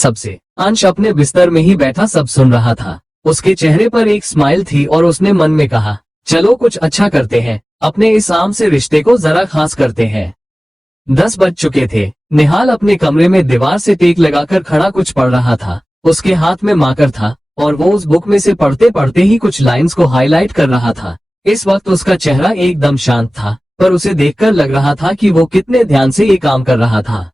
सबसे अंश अपने बिस्तर में ही बैठा सब सुन रहा था। उसके चेहरे पर एक स्माइल थी और उसने मन में कहा, चलो कुछ अच्छा करते हैं, अपने इस आम से रिश्ते को जरा खास करते हैं। 10 बज चुके थे। निहाल अपने कमरे में दीवार से टेक लगाकर खड़ा कुछ पढ़ रहा था। उसके हाथ में मार्कर था और वो उस बुक में से पढ़ते पढ़ते ही कुछ लाइंस को हाईलाइट कर रहा था। इस वक्त उसका चेहरा एकदम शांत था, पर उसे देखकर लग रहा था कि वो कितने ध्यान से ये काम कर रहा था।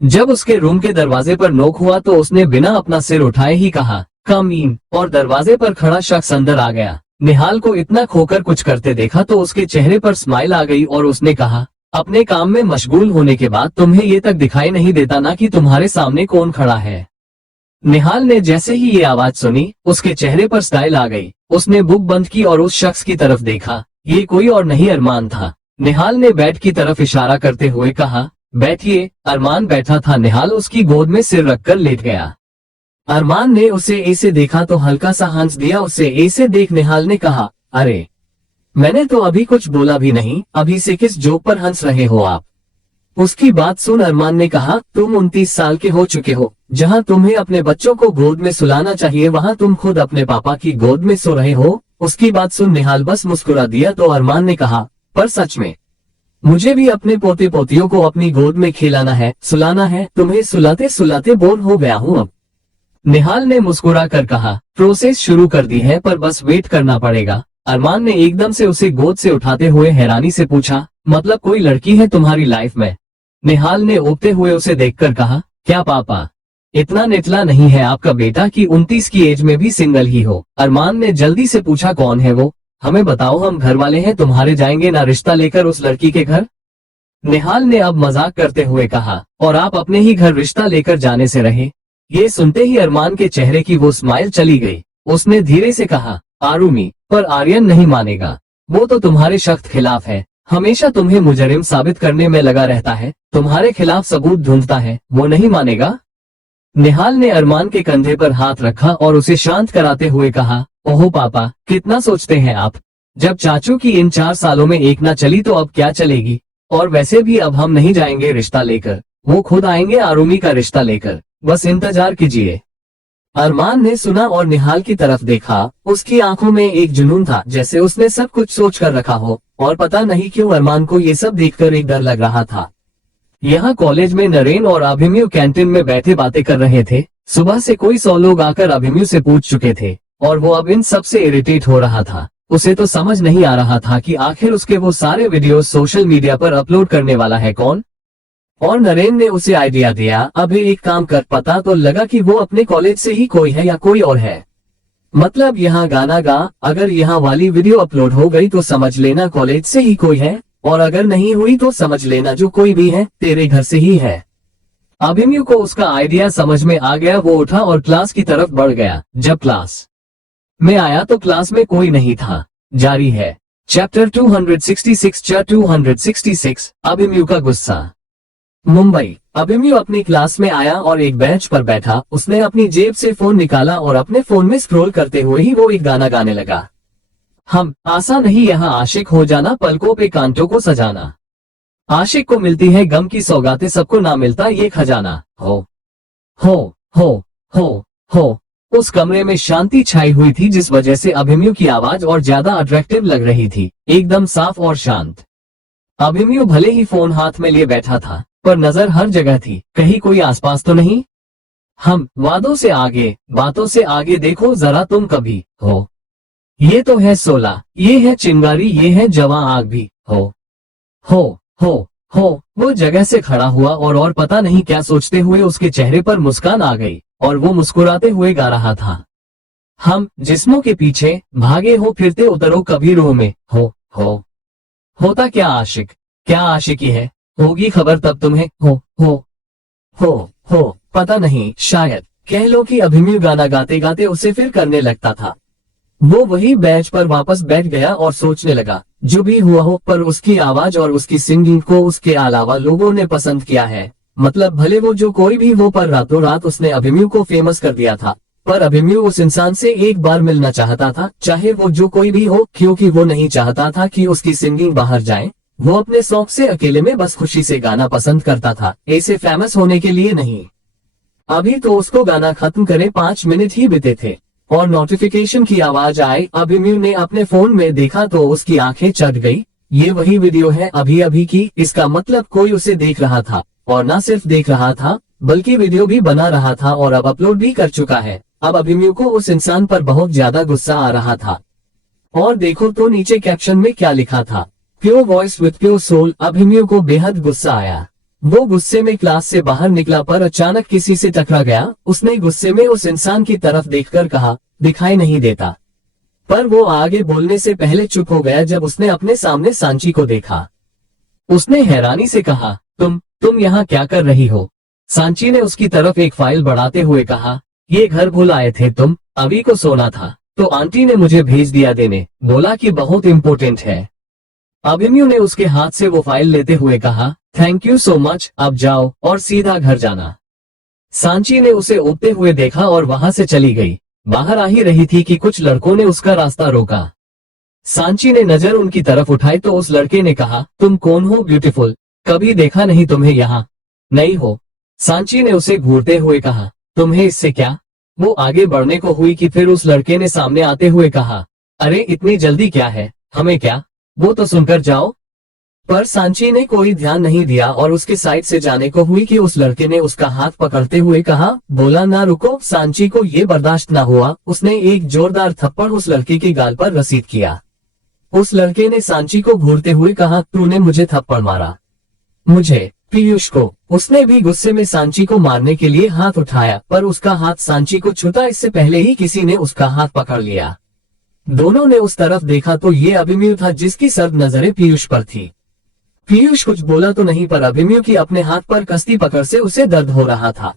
जब उसके रूम के दरवाजे पर नॉक हुआ तो उसने बिना अपना सिर उठाए ही कहा, कम इन, और दरवाजे पर खड़ा शख्स अंदर आ गया। निहाल को इतना खोकर कुछ करते देखा तो उसके चेहरे पर स्माइल आ गई और उसने कहा, अपने काम में मशगूल होने के बाद तुम्हें ये तक दिखाई नहीं देता ना कि तुम्हारे सामने कौन खड़ा है। निहाल ने जैसे ही ये आवाज सुनी, उसके चेहरे पर स्टाइल आ गई। उसने बुक बंद की और उस शख्स की तरफ देखा। ये कोई और नहीं अरमान था। निहाल ने बेड की तरफ इशारा करते हुए कहा, बैठिए। अरमान बैठा था। निहाल उसकी गोद में सिर रखकर लेट गया। अरमान ने उसे ऐसे देखा तो हल्का सा हंस दिया। उसे ऐसे देख निहाल ने कहा, अरे मैंने तो अभी कुछ बोला भी नहीं, अभी से किस जोक पर हंस रहे हो आप। उसकी बात सुन अरमान ने कहा, तुम 29 साल के हो चुके हो। जहां तुम्हें अपने बच्चों को गोद में सुलाना चाहिए वहां तुम खुद अपने पापा की गोद में सो रहे हो। उसकी बात सुन निहाल बस मुस्कुरा दिया। तो अरमान ने कहा, पर सच में मुझे भी अपने पोते पोतियों को अपनी गोद में खिलाना है, सुलाना है। तुम्हें सुलाते सुलाते बोर हो गया हूँ अब। निहाल ने मुस्कुरा कर कहा, प्रोसेस शुरू कर दी है, पर बस वेट करना पड़ेगा। अरमान ने एकदम से उसे गोद से उठाते हुए हैरानी से पूछा, मतलब कोई लड़की है तुम्हारी लाइफ में? निहाल ने उबते हुए उसे देखकर कहा, क्या पापा इतना निचला नहीं है आपका बेटा कि 29 की एज में भी सिंगल ही हो? अरमान ने जल्दी से पूछा, कौन है वो? हमें बताओ, हम घर वाले हैं तुम्हारे, जाएंगे ना रिश्ता लेकर उस लड़की के घर। निहाल ने अब मजाक करते हुए कहा, और आप अपने ही घर रिश्ता लेकर जाने से रहे। ये सुनते ही अरमान के चेहरे की वो स्माइल चली गई। उसने धीरे से कहा, आरुमी, पर आर्यन नहीं मानेगा। वो तो तुम्हारे सख्त खिलाफ है, हमेशा तुम्हें मुजरिम साबित करने में लगा रहता है, तुम्हारे खिलाफ सबूत ढूंढता है, वो नहीं मानेगा। निहाल ने अरमान के कंधे पर हाथ रखा और उसे शांत कराते हुए कहा, ओहो पापा, कितना सोचते हैं आप। जब चाचू की इन 4 सालों में एक ना चली तो अब क्या चलेगी। और वैसे भी अब हम नहीं जाएंगे रिश्ता लेकर, वो खुद आएंगे आरुमी का रिश्ता लेकर, बस इंतजार कीजिए। अरमान ने सुना और निहाल की तरफ देखा। उसकी आंखों में एक जुनून था, जैसे उसने सब कुछ सोच कर रखा हो। और पता नहीं क्यों अरमान को ये सब देखकर एक डर लग रहा था। यहाँ कॉलेज में नरेन और अभिमन्यु कैंटीन में बैठे बातें कर रहे थे। सुबह से कोई 100 लोग आकर अभिमन्यु से पूछ चुके थे और वो अब इन सब से इरिटेट हो रहा था। उसे तो समझ नहीं आ रहा था कि आखिर उसके वो सारे वीडियो सोशल मीडिया पर अपलोड करने वाला है कौन। और नरेन ने उसे आइडिया दिया, अभी एक काम कर, पता तो लगा कि वो अपने कॉलेज से ही कोई है या कोई और है। मतलब यहाँ गाना गा, अगर यहाँ वाली वीडियो अपलोड हो गई तो समझ लेना कॉलेज से ही कोई है, और अगर नहीं हुई तो समझ लेना जो कोई भी है तेरे घर से ही है। अभिमन्यु को उसका आइडिया समझ में आ गया। वो उठा और क्लास की तरफ बढ़ गया। जब क्लास में आया तो क्लास में कोई नहीं था। जारी है चैप्टर 266 अभिमन्यु का गुस्सा। मुंबई। अभिमन्यु अपनी क्लास में आया और एक बेंच पर बैठा। उसने अपनी जेब से फोन निकाला और अपने फोन में स्क्रॉल करते हुए ही वो एक गाना गाने लगा। हम आशा नहीं यहाँ आशिक हो जाना, पलकों पे कांटों को सजाना। आशिक को मिलती है गम की सौगातें, सबको ना मिलता ये खजाना। हो हो हो हो। उस कमरे में शांति छाई हुई थी, जिस वजह से अभिमन्यु की आवाज और ज्यादा अट्रैक्टिव लग रही थी, एकदम साफ और शांत। अभिमन्यु भले ही फोन हाथ में लिए बैठा था, पर नजर हर जगह थी, कहीं कोई आसपास तो नहीं। हम वादों से आगे, बातों से आगे देखो जरा तुम कभी। हो ये तो है 16, ये है चिंगारी, ये है जवां आग भी। हो वो जगह से खड़ा हुआ और पता नहीं क्या सोचते हुए उसके चेहरे पर मुस्कान आ गई और वो मुस्कुराते हुए गा रहा था। हम जिस्मों के पीछे भागे हो, फिरते उतरो कभी रूह में। हो होता क्या आशिक, क्या आशिकी है, होगी खबर तब तुम्हें। हो पता नहीं, शायद कह लो कि अभिमन्यु गाना गाते गाते उसे फिर करने लगता था। वो वही बेंच पर वापस बैठ गया और सोचने लगा, जो भी हुआ हो, पर उसकी आवाज और उसकी सिंगिंग को उसके अलावा लोगों ने पसंद किया है। मतलब भले वो जो कोई भी हो, पर रातों रात उसने अभिमन्यु को फेमस कर दिया था। पर अभिमन्यु उस इंसान से एक बार मिलना चाहता था, चाहे वो जो कोई भी हो, क्योंकि वो नहीं चाहता था कि उसकी सिंगिंग बाहर जाए। वो अपने शौक से अकेले में बस खुशी से गाना पसंद करता था, ऐसे फेमस होने के लिए नहीं। अभी तो उसको गाना खत्म करे 5 मिनट ही बीते थे और नोटिफिकेशन की आवाज आई। अभिमन्यु ने अपने फोन में देखा तो उसकी आंखें चढ़ गई। ये वही वीडियो है अभी अभी की। इसका मतलब कोई उसे देख रहा था और न सिर्फ देख रहा था बल्कि वीडियो भी बना रहा था और अब अपलोड भी कर चुका है। अब अभिमन्यु को उस इंसान पर बहुत ज्यादा गुस्सा आ रहा था। और देखो तो नीचे कैप्शन में क्या लिखा था, pure voice with pure soul. Abhimanyu को बेहद गुस्सा आया। वो गुस्से में क्लास से बाहर निकला पर अचानक किसी से टकरा गया। उसने गुस्से में उस इंसान की तरफ देखकर कहा, दिखाई नहीं देता। पर वो आगे बोलने से पहले चुप हो गया जब उसने अपने सामने सांची को देखा। उसने हैरानी से कहा, तुम यहाँ क्या कर रही हो? सांची ने उसकी तरफ एक फाइल बढ़ाते हुए कहा, ये घर भूल आए थे तुम? अभी को सोना था तो आंटी ने मुझे भेज दिया देने, बोला कि बहुत इम्पोर्टेंट है। अभिमन्यु ने उसके हाथ से वो फाइल लेते हुए कहा, थैंक यू सो मच, अब जाओ और सीधा घर जाना। सांची ने उसे उठते हुए देखा और वहां से चली गई। बाहर आ ही रही थी कि कुछ लड़कों ने उसका रास्ता रोका। सांची ने नजर उनकी तरफ उठाई तो उस लड़के ने कहा, तुम कौन हो ब्यूटीफुल? कभी देखा नहीं तुम्हें यहाँ। नहीं हो? सांची ने उसे घूरते हुए कहा, तुम्हें इससे क्या? वो आगे बढ़ने को हुई कि फिर उस लड़के ने सामने आते हुए कहा, अरे इतनी जल्दी क्या है, हमें क्या? वो तो सुनकर जाओ। पर सांची ने कोई ध्यान नहीं दिया और उसके साइड से जाने को हुई कि उस लड़के ने उसका हाथ पकड़ते हुए कहा, बोला ना रुको। सांची को ये बर्दाश्त ना हुआ। उसने एक जोरदार थप्पड़ उस लड़के के गाल पर रसीद किया। उस लड़के ने सांची को घूरते हुए कहा, तूने मुझे थप्पड़ मारा? मुझे? पीयूष को। उसने भी गुस्से में सांची को मारने के लिए हाथ उठाया पर उसका हाथ सांची को छूता इससे पहले ही किसी ने उसका हाथ पकड़ लिया। दोनों ने उस तरफ देखा तो ये अभिमन्यु था जिसकी सर्द नजरें पीयूष पर थी। पीयूष कुछ बोला तो नहीं पर अभिमन्यु की अपने हाथ पर कसती पकड़ से उसे दर्द हो रहा था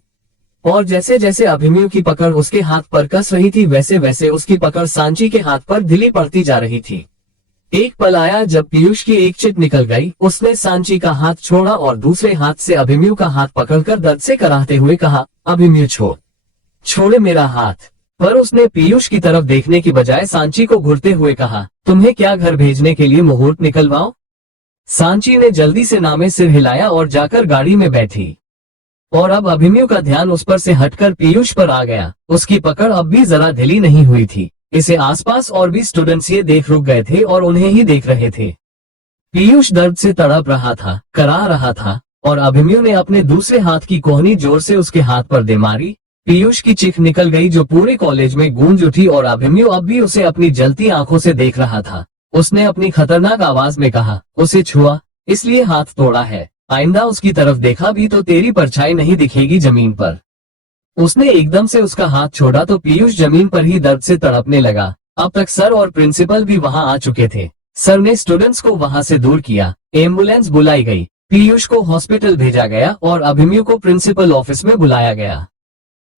और जैसे जैसे अभिमन्यु की पकड़ उसके हाथ पर कस रही थी वैसे वैसे उसकी पकड़ सांची के हाथ पर ढीली पड़ती जा रही थी। एक पल आया जब पीयूष की एक चिट निकल गई। उसने सांची का हाथ छोड़ा और दूसरे हाथ से अभिमन्यु का हाथ पकड़कर दर्द से कराहते हुए कहा, अभिमन्यु छोड़े मेरा हाथ। पर उसने पीयूष की तरफ देखने की बजाय सांची को घूरते हुए कहा, तुम्हें क्या घर भेजने के लिए मुहूर्त निकलवाओ? सांची ने जल्दी से नामे सिर हिलाया और जाकर गाड़ी में बैठी और अब अभिमन्यु का ध्यान उस पर से हटकर पीयूष पर आ गया। उसकी पकड़ अब भी जरा ढीली नहीं हुई थी। इसे आसपास और भी स्टूडेंट्स ये देख रुक गए थे और उन्हें ही देख रहे थे। पीयूष दर्द से तड़प रहा था, करा रहा था और अभिमन्यु ने अपने दूसरे हाथ की कोहनी जोर से उसके हाथ पर दे मारी। पीयूष की चीख निकल गई जो पूरे कॉलेज में गूंज उठी और अभिमन्यु अब भी उसे अपनी जलती आंखों से देख रहा था। उसने अपनी खतरनाक आवाज में कहा, उसे छुआ इसलिए हाथ तोड़ा है, आइंदा उसकी तरफ देखा भी तो तेरी परछाई नहीं दिखेगी जमीन पर। उसने एकदम से उसका हाथ छोड़ा तो पीयूष जमीन पर ही दर्द से तड़पने लगा। अब तक सर और प्रिंसिपल भी वहां आ चुके थे। सर ने स्टूडेंट्स को वहां से दूर किया। एम्बुलेंस बुलाई गई। पीयूष को हॉस्पिटल भेजा गया और अभिमन्यु को प्रिंसिपल ऑफिस में बुलाया गया।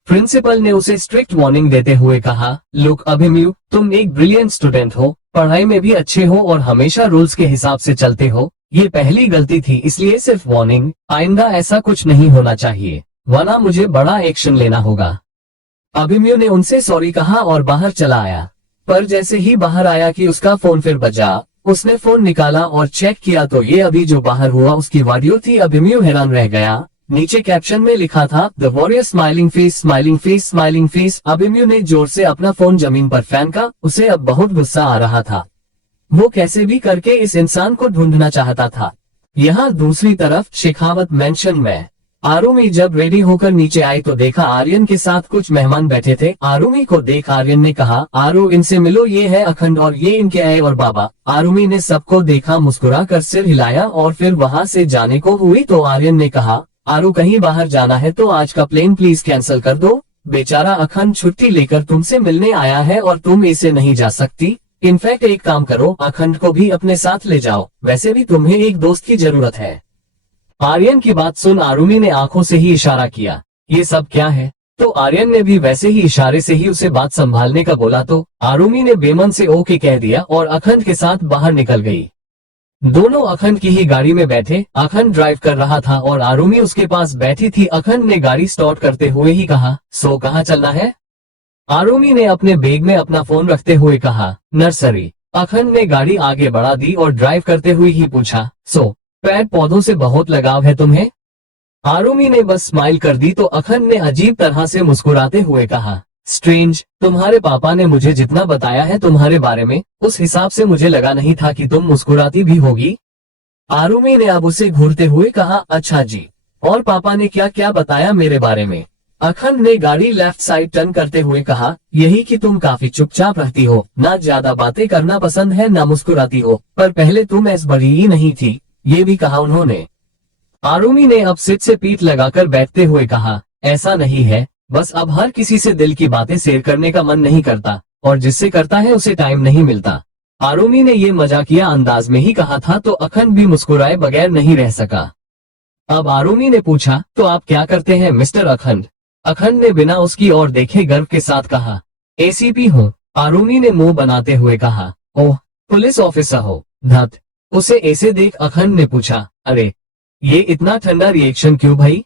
प्रिंसिपल ने उसे स्ट्रिक्ट वार्निंग देते हुए कहा, लुक अभिमन्यु, तुम एक ब्रिलियंट स्टूडेंट हो, पढ़ाई में भी अच्छे हो और हमेशा रूल्स के हिसाब से चलते हो। ये पहली गलती थी इसलिए सिर्फ वार्निंग, आइंदा ऐसा कुछ नहीं होना चाहिए वरना मुझे बड़ा एक्शन लेना होगा। अभिमन्यु ने उनसे सॉरी कहा और बाहर चला आया। पर जैसे ही बाहर आया कि उसका फोन फिर बजा। उसने फोन निकाला और चेक किया तो ये अभी जो बाहर हुआ उसकी वीडियो थी। अभिमन्यु हैरान रह गया। नीचे कैप्शन में लिखा था, the warrior smiling face smiling face smiling face. Abhimanyu ने जोर से अपना फोन जमीन पर फेंका। उसे अब बहुत गुस्सा आ रहा था। वो कैसे भी करके इस इंसान को ढूंढना चाहता था। यहाँ दूसरी तरफ शेखावत मेंशन में आरुमि जब रेडी होकर नीचे आई तो देखा आर्यन के साथ कुछ मेहमान बैठे थे। आरुमि को देख आर्यन ने कहा, आरु इनसे मिलो, ये है अखंड और ये इनके आए और बाबा। आरुमि ने सबको देखा, मुस्कुरा कर सिर हिलाया और फिर वहां से जाने को हुई तो आर्यन ने कहा, आरु कहीं बाहर जाना है तो आज का प्लेन प्लीज कैंसिल कर दो। बेचारा अखंड छुट्टी लेकर तुमसे मिलने आया है और तुम इसे नहीं जा सकती। इनफैक्ट एक काम करो, अखंड को भी अपने साथ ले जाओ, वैसे भी तुम्हें एक दोस्त की जरूरत है। आर्यन की बात सुन आरुमि ने आंखों से ही इशारा किया, ये सब क्या है? तो आर्यन ने भी वैसे ही इशारे से ही उसे बात संभालने का बोला तो आरुमि ने बेमन से ओके कह दिया और अखंड के साथ बाहर निकल गई। दोनों अखंड की ही गाड़ी में बैठे। अखंड ड्राइव कर रहा था और आरुमि उसके पास बैठी थी। अखंड ने गाड़ी स्टार्ट करते हुए ही कहा, सो कहाँ चलना है? आरुमि ने अपने बैग में अपना फोन रखते हुए कहा, नर्सरी। अखंड ने गाड़ी आगे बढ़ा दी और ड्राइव करते हुए ही पूछा, सो पेड़ पौधों से बहुत लगाव है तुम्हें? आरुमी ने बस स्माइल कर दी तो अखंड ने अजीब तरह से मुस्कुराते हुए कहा, स्ट्रेंज, तुम्हारे पापा ने मुझे जितना बताया है तुम्हारे बारे में, उस हिसाब से मुझे लगा नहीं था कि तुम मुस्कुराती भी होगी। आरुमी ने अब उसे घूरते हुए कहा, अच्छा जी, और पापा ने क्या क्या बताया मेरे बारे में? अखंड ने गाड़ी लेफ्ट साइड टर्न करते हुए कहा, यही कि तुम काफी चुपचाप रहती हो, ना ज्यादा बातें करना पसंद है ना मुस्कुराती हो, पर पहले तुम ऐसी बड़ी ही नहीं थी, ये भी कहा उन्होंने। आरुमी ने अब सिर से पीठ लगाकर बैठते हुए कहा, ऐसा नहीं है, बस अब हर किसी से दिल की बातें शेयर करने का मन नहीं करता, और जिससे करता है उसे टाइम नहीं मिलता। आरुमी ने ये मजाकिया अंदाज में ही कहा था तो अखंड भी मुस्कुराए बगैर नहीं रह सका। अब आरुमी ने पूछा, तो आप क्या करते हैं मिस्टर अखंड? अखंड ने बिना उसकी ओर देखे गर्व के साथ कहा, एसीपी हूँ। आरुमी ने मुंह बनाते हुए कहा, ओह, पुलिस ऑफिसर हो, धत। उसे ऐसे देख अखंड ने पूछा, अरे, ये इतना ठंडा रिएक्शन क्यों भाई?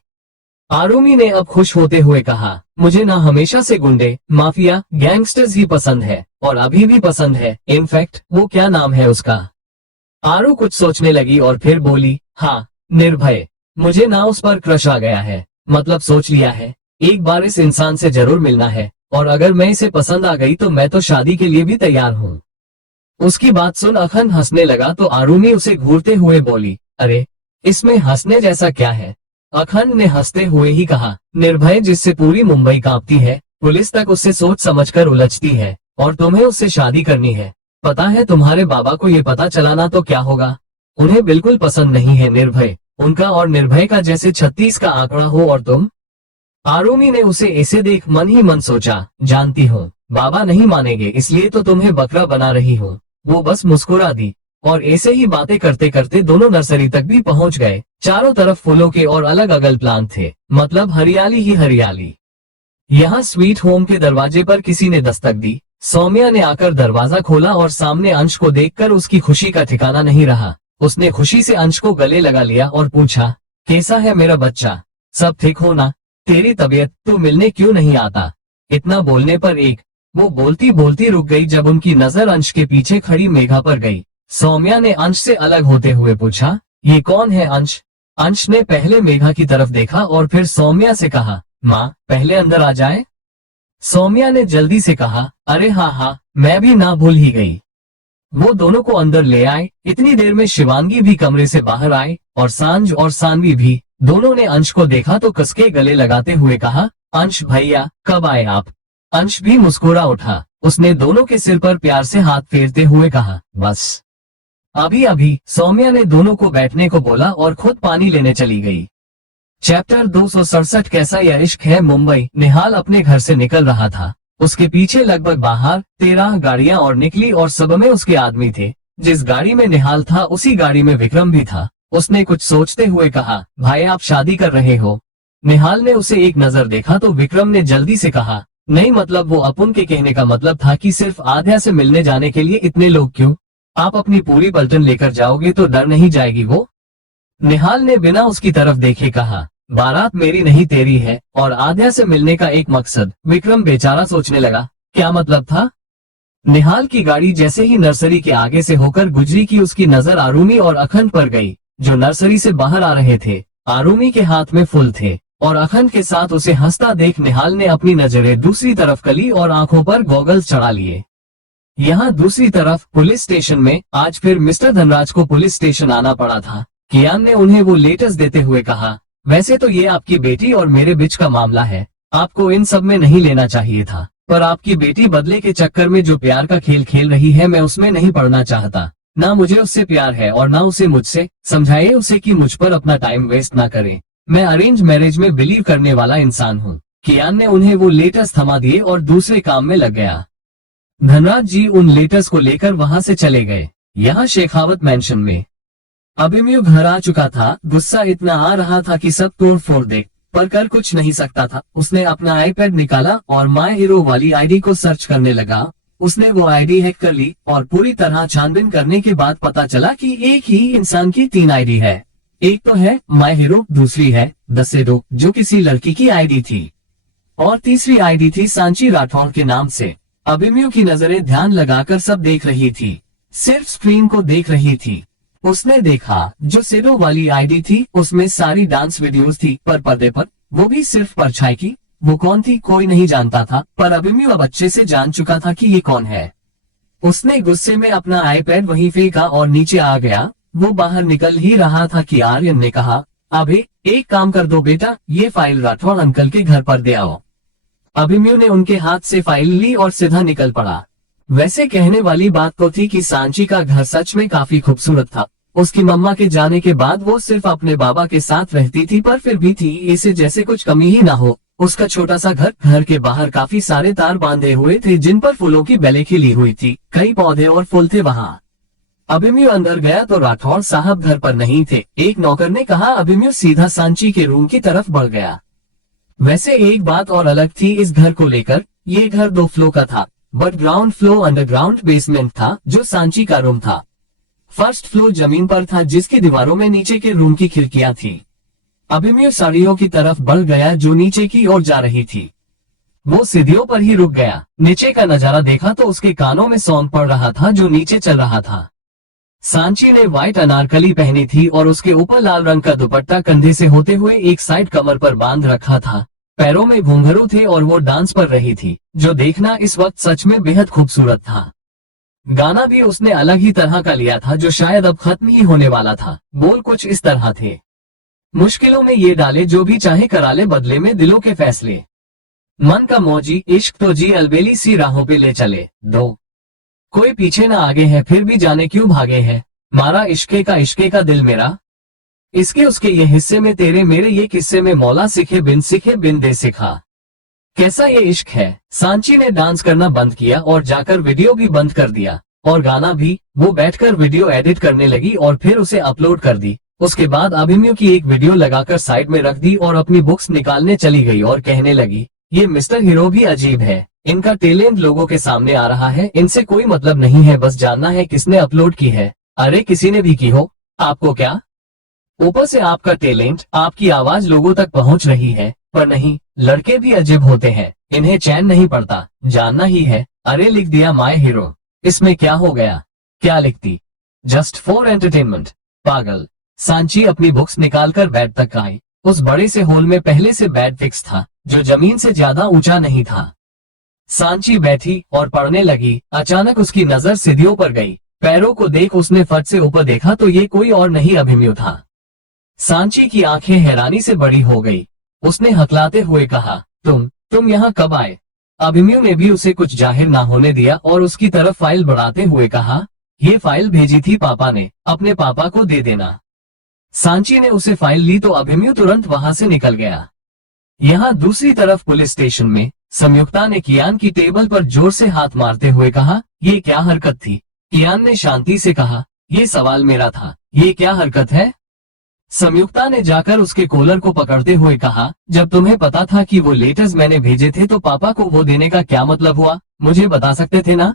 आरुमी ने अब खुश होते हुए कहा, मुझे ना हमेशा से गुंडे, माफिया, गैंगस्टर्स ही पसंद है, और अभी भी पसंद है। इनफैक्ट वो क्या नाम है उसका? आरु कुछ सोचने लगी और फिर बोली, हाँ, निर्भय। मुझे ना उस पर क्रश आ गया है, मतलब सोच लिया है, एक बार इस इंसान से जरूर मिलना है, और अगर मैं इसे पसंद आ गई तो मैं तो शादी के लिए भी तैयार हूँ। उसकी बात सुन अखंड हंसने लगा तो आरुमी उसे घूरते हुए बोली, अरे, इसमें हंसने जैसा क्या है? अखंड ने हंसते हुए ही कहा, निर्भय जिससे पूरी मुंबई कांपती है, पुलिस तक उससे सोच समझकर उलझती है, और तुम्हें उससे शादी करनी है। पता है तुम्हारे बाबा को ये पता चलाना तो क्या होगा? उन्हें बिल्कुल पसंद नहीं है निर्भय, उनका और निर्भय का जैसे 36 का आंकड़ा हो और तुम। आरुमी ने उसे ऐसे देख मन ही मन सोचा, जानती हूँ बाबा नहीं मानेंगे इसलिए तो तुम्हें बकरा बना रही हूँ। वो बस मुस्कुरा दी, और ऐसे ही बातें करते करते दोनों नर्सरी तक भी पहुंच गए। चारों तरफ फूलों के और अलग अलग प्लांट थे, मतलब हरियाली ही हरियाली। यहाँ स्वीट होम के दरवाजे पर किसी ने दस्तक दी। सौम्या ने आकर दरवाजा खोला और सामने अंश को देखकर उसकी खुशी का ठिकाना नहीं रहा। उसने खुशी से अंश को गले लगा लिया और पूछा, कैसा है मेरा बच्चा, सब ठीक हो ना? तेरी तबीयत, तू मिलने क्यों नहीं आता? इतना बोलने पर वो बोलती बोलती रुक गई जब उनकी नजर अंश के पीछे खड़ी मेघा पर गई। सौम्या ने अंश से अलग होते हुए पूछा, ये कौन है अंश? अंश ने पहले मेघा की तरफ देखा और फिर सौम्या से कहा, माँ, पहले अंदर आ जाए। सौम्या ने जल्दी से कहा, अरे हाँ हाँ, मैं भी ना भूल ही गई। वो दोनों को अंदर ले आए। इतनी देर में शिवांगी भी कमरे से बाहर आए, और सांझ और सानवी भी। दोनों ने अंश को देखा तो कसके गले लगाते हुए कहा, अंश भैया, कब आए आप? अंश भी मुस्कुरा उठा। उसने दोनों के सिर पर प्यार से हाथ फेरते हुए कहा, बस अभी अभी। सौम्या ने दोनों को बैठने को बोला और खुद पानी लेने चली गई। चैप्टर 267 कैसा यह इश्क है मुंबई। निहाल अपने घर से निकल रहा था। उसके पीछे लगभग बाहर 13 गाड़ियां और निकली, और सब में उसके आदमी थे। जिस गाड़ी में निहाल था उसी गाड़ी में विक्रम भी था। उसने कुछ सोचते हुए कहा, भाई आप शादी कर रहे हो? निहाल ने उसे एक नजर देखा तो विक्रम ने जल्दी से कहा, नहीं, मतलब वो अपुन के कहने का मतलब था कि सिर्फ आध्या से मिलने जाने के लिए इतने लोग क्यों? आप अपनी पूरी पलटन लेकर जाओगे तो डर नहीं जाएगी वो? निहाल ने बिना उसकी तरफ देखे कहा, बारात मेरी नहीं तेरी है, और आध्या से मिलने का एक मकसद। विक्रम बेचारा सोचने लगा, क्या मतलब था? निहाल की गाड़ी जैसे ही नर्सरी के आगे से होकर गुजरी की उसकी नजर आरुमी और अखंड पर गई, जो नर्सरी से बाहर आ रहे थे। आरुमी के हाथ में फूल थे, और अखंड के साथ उसे हंसता देख निहाल ने अपनी नजरें दूसरी तरफ कली और आंखों पर गॉगल्स चढ़ा लिए। यहाँ दूसरी तरफ पुलिस स्टेशन में आज फिर मिस्टर धनराज को पुलिस स्टेशन आना पड़ा था। कियान ने उन्हें वो लेटर्स देते हुए कहा, वैसे तो ये आपकी बेटी और मेरे बीच का मामला है, आपको इन सब में नहीं लेना चाहिए था, पर आपकी बेटी बदले के चक्कर में जो प्यार का खेल खेल रही है, मैं उसमें नहीं पड़ना चाहता। ना मुझे उससे प्यार है और ना उसे मुझसे। समझाइए उसे कि मुझ पर अपना टाइम वेस्ट ना करे। मैं अरेंज मैरिज में बिलीव करने वाला इंसान हूँ। कियान ने उन्हें वो लेटर्स थमा दिए और दूसरे काम में लग गया। धनराज जी उन लेटर्स को लेकर वहां से चले गए। यहाँ शेखावत मैंशन में अभिमन्यु घर आ चुका था। गुस्सा इतना आ रहा था कि सब तोड़ फोड़ दे, पर कर कुछ नहीं सकता था। उसने अपना आईपैड निकाला और माय हीरो वाली आईडी को सर्च करने लगा। उसने वो आईडी हैक कर ली और पूरी तरह छानबीन करने के बाद पता चला कि एक ही इंसान की 3 आईडी है। एक तो है माय हीरो, दूसरी है दसेडो जो किसी लड़की की आईडी थी, और तीसरी आईडी थी सांची राठौर के नाम से। अभिमन्यु की नजरें ध्यान लगाकर सब देख रही थी, सिर्फ स्क्रीन को देख रही थी। उसने देखा जो सिरो वाली आईडी थी उसमें सारी डांस वीडियोस थी, पर पर्दे पर, वो भी सिर्फ परछाई की। वो कौन थी कोई नहीं जानता था, पर अभिमन्यु अब अच्छे से जान चुका था कि ये कौन है। उसने गुस्से में अपना आईपैड वहीं फेंका और नीचे आ गया। वो बाहर निकल ही रहा था कि आर्यन ने कहा, अबे एक काम कर दो बेटा, ये फाइल राठौड़ अंकल के घर पर दे आओ। अभिमन्यु ने उनके हाथ से फाइल ली और सीधा निकल पड़ा। वैसे कहने वाली बात तो थी कि सांची का घर सच में काफी खूबसूरत था। उसकी मम्मा के जाने के बाद वो सिर्फ अपने बाबा के साथ रहती थी, पर फिर भी थी इसे जैसे कुछ कमी ही ना हो। उसका छोटा सा घर के बाहर काफी सारे तार बांधे हुए थे जिन पर फूलों की बेलें खिली हुई थी, कई पौधे और फूल थे वहाँ। अभिमन्यु अंदर गया तो राठौड़ साहब घर पर नहीं थे। एक नौकर ने कहा। अभिमन्यु सीधा सांची के रूम की तरफ बढ़ गया। वैसे एक बात और अलग थी इस घर को लेकर, ये घर 2 फ्लोर का था, but ground floor underground basement था जो सांची का रूम था। फर्स्ट फ्लोर जमीन पर था जिसकी दीवारों में नीचे के रूम की खिड़कियां थी। अभिमन्यु साड़ियों की तरफ बढ़ गया जो नीचे की ओर जा रही थी। वो सीढ़ियों पर ही रुक गया। नीचे का नजारा देखा तो उसके कानों में साउंड पड़ रहा था जो नीचे चल रहा था। सांची ने व्हाइट अनारकली पहनी थी और उसके ऊपर लाल रंग का दुपट्टा कंधे से होते हुए एक साइड कमर पर बांध रखा था। पैरों में घुंघरू थे और वो डांस कर रही थी, जो देखना इस वक्त सच में बेहद खूबसूरत था। गाना भी उसने अलग ही तरह का लिया था जो शायद अब खत्म ही होने वाला था। बोल कुछ इस तरह थे, मुश्किलों में ये डाले जो भी चाहे करा ले, बदले में दिलों के फैसले। मन का मौजी इश्क तो जी अलबेली सी राहों पे ले चले दो। कोई पीछे ना आगे है फिर भी जाने क्यों भागे है। मारा इश्के का दिल मेरा, इसके उसके ये हिस्से में तेरे मेरे ये किस्से में मौला सिखे बिन दे सिखा। कैसा ये इश्क है। सांची ने डांस करना बंद किया और जाकर वीडियो भी बंद कर दिया, और गाना भी। वो बैठकर वीडियो एडिट करने लगी और फिर उसे अपलोड कर दी। उसके बाद अभिमन्यु की एक वीडियो लगाकर साइड में रख दी और अपनी बुक्स निकालने चली गई और कहने लगी, ये मिस्टर हीरो भी अजीब है, इनका टैलेंट लोगों के सामने आ रहा है, इनसे कोई मतलब नहीं है, बस जानना है किसने अपलोड की है। अरे किसी ने भी की हो, आपको क्या। ऊपर से आपका टैलेंट, आपकी आवाज लोगों तक पहुंच रही है, पर नहीं, लड़के भी अजीब होते हैं, इन्हें चैन नहीं पड़ता, जानना ही है। अरे लिख दिया माय हीरो, इसमें क्या हो गया। क्या लिखती, जस्ट फॉर एंटरटेनमेंट, पागल। सांची अपनी बुक्स निकालकर बेड तक आई। उस बड़े से हॉल में पहले से बेड फिक्स था जो जमीन से ज्यादा ऊंचा नहीं था। सांची बैठी और पढ़ने लगी। अचानक उसकी नजर सीढ़ियों पर गई। पैरों को देख उसने फट से ऊपर देखा तो ये कोई और नहीं अभिमन्यु था। सांची की आंखें हैरानी से बड़ी हो गई। उसने हकलाते हुए कहा, तुम यहाँ कब आए। अभिमन्यु ने भी उसे कुछ जाहिर ना होने दिया और उसकी तरफ फाइल बढ़ाते हुए कहा, ये फाइल भेजी थी पापा ने, अपने पापा को दे देना। सांची ने उसे फाइल ली तो अभिमन्यु तुरंत वहां से निकल गया। यहाँ दूसरी तरफ पुलिस स्टेशन में संयुक्ता ने कियान की टेबल पर जोर से हाथ मारते हुए कहा, ये क्या हरकत थी। कियान ने शांति से कहा, ये सवाल मेरा था, ये क्या हरकत है। संयुक्ता ने जाकर उसके कॉलर को पकड़ते हुए कहा, जब तुम्हें पता था कि वो लेटर्स मैंने भेजे थे तो पापा को वो देने का क्या मतलब हुआ, मुझे बता सकते थे ना।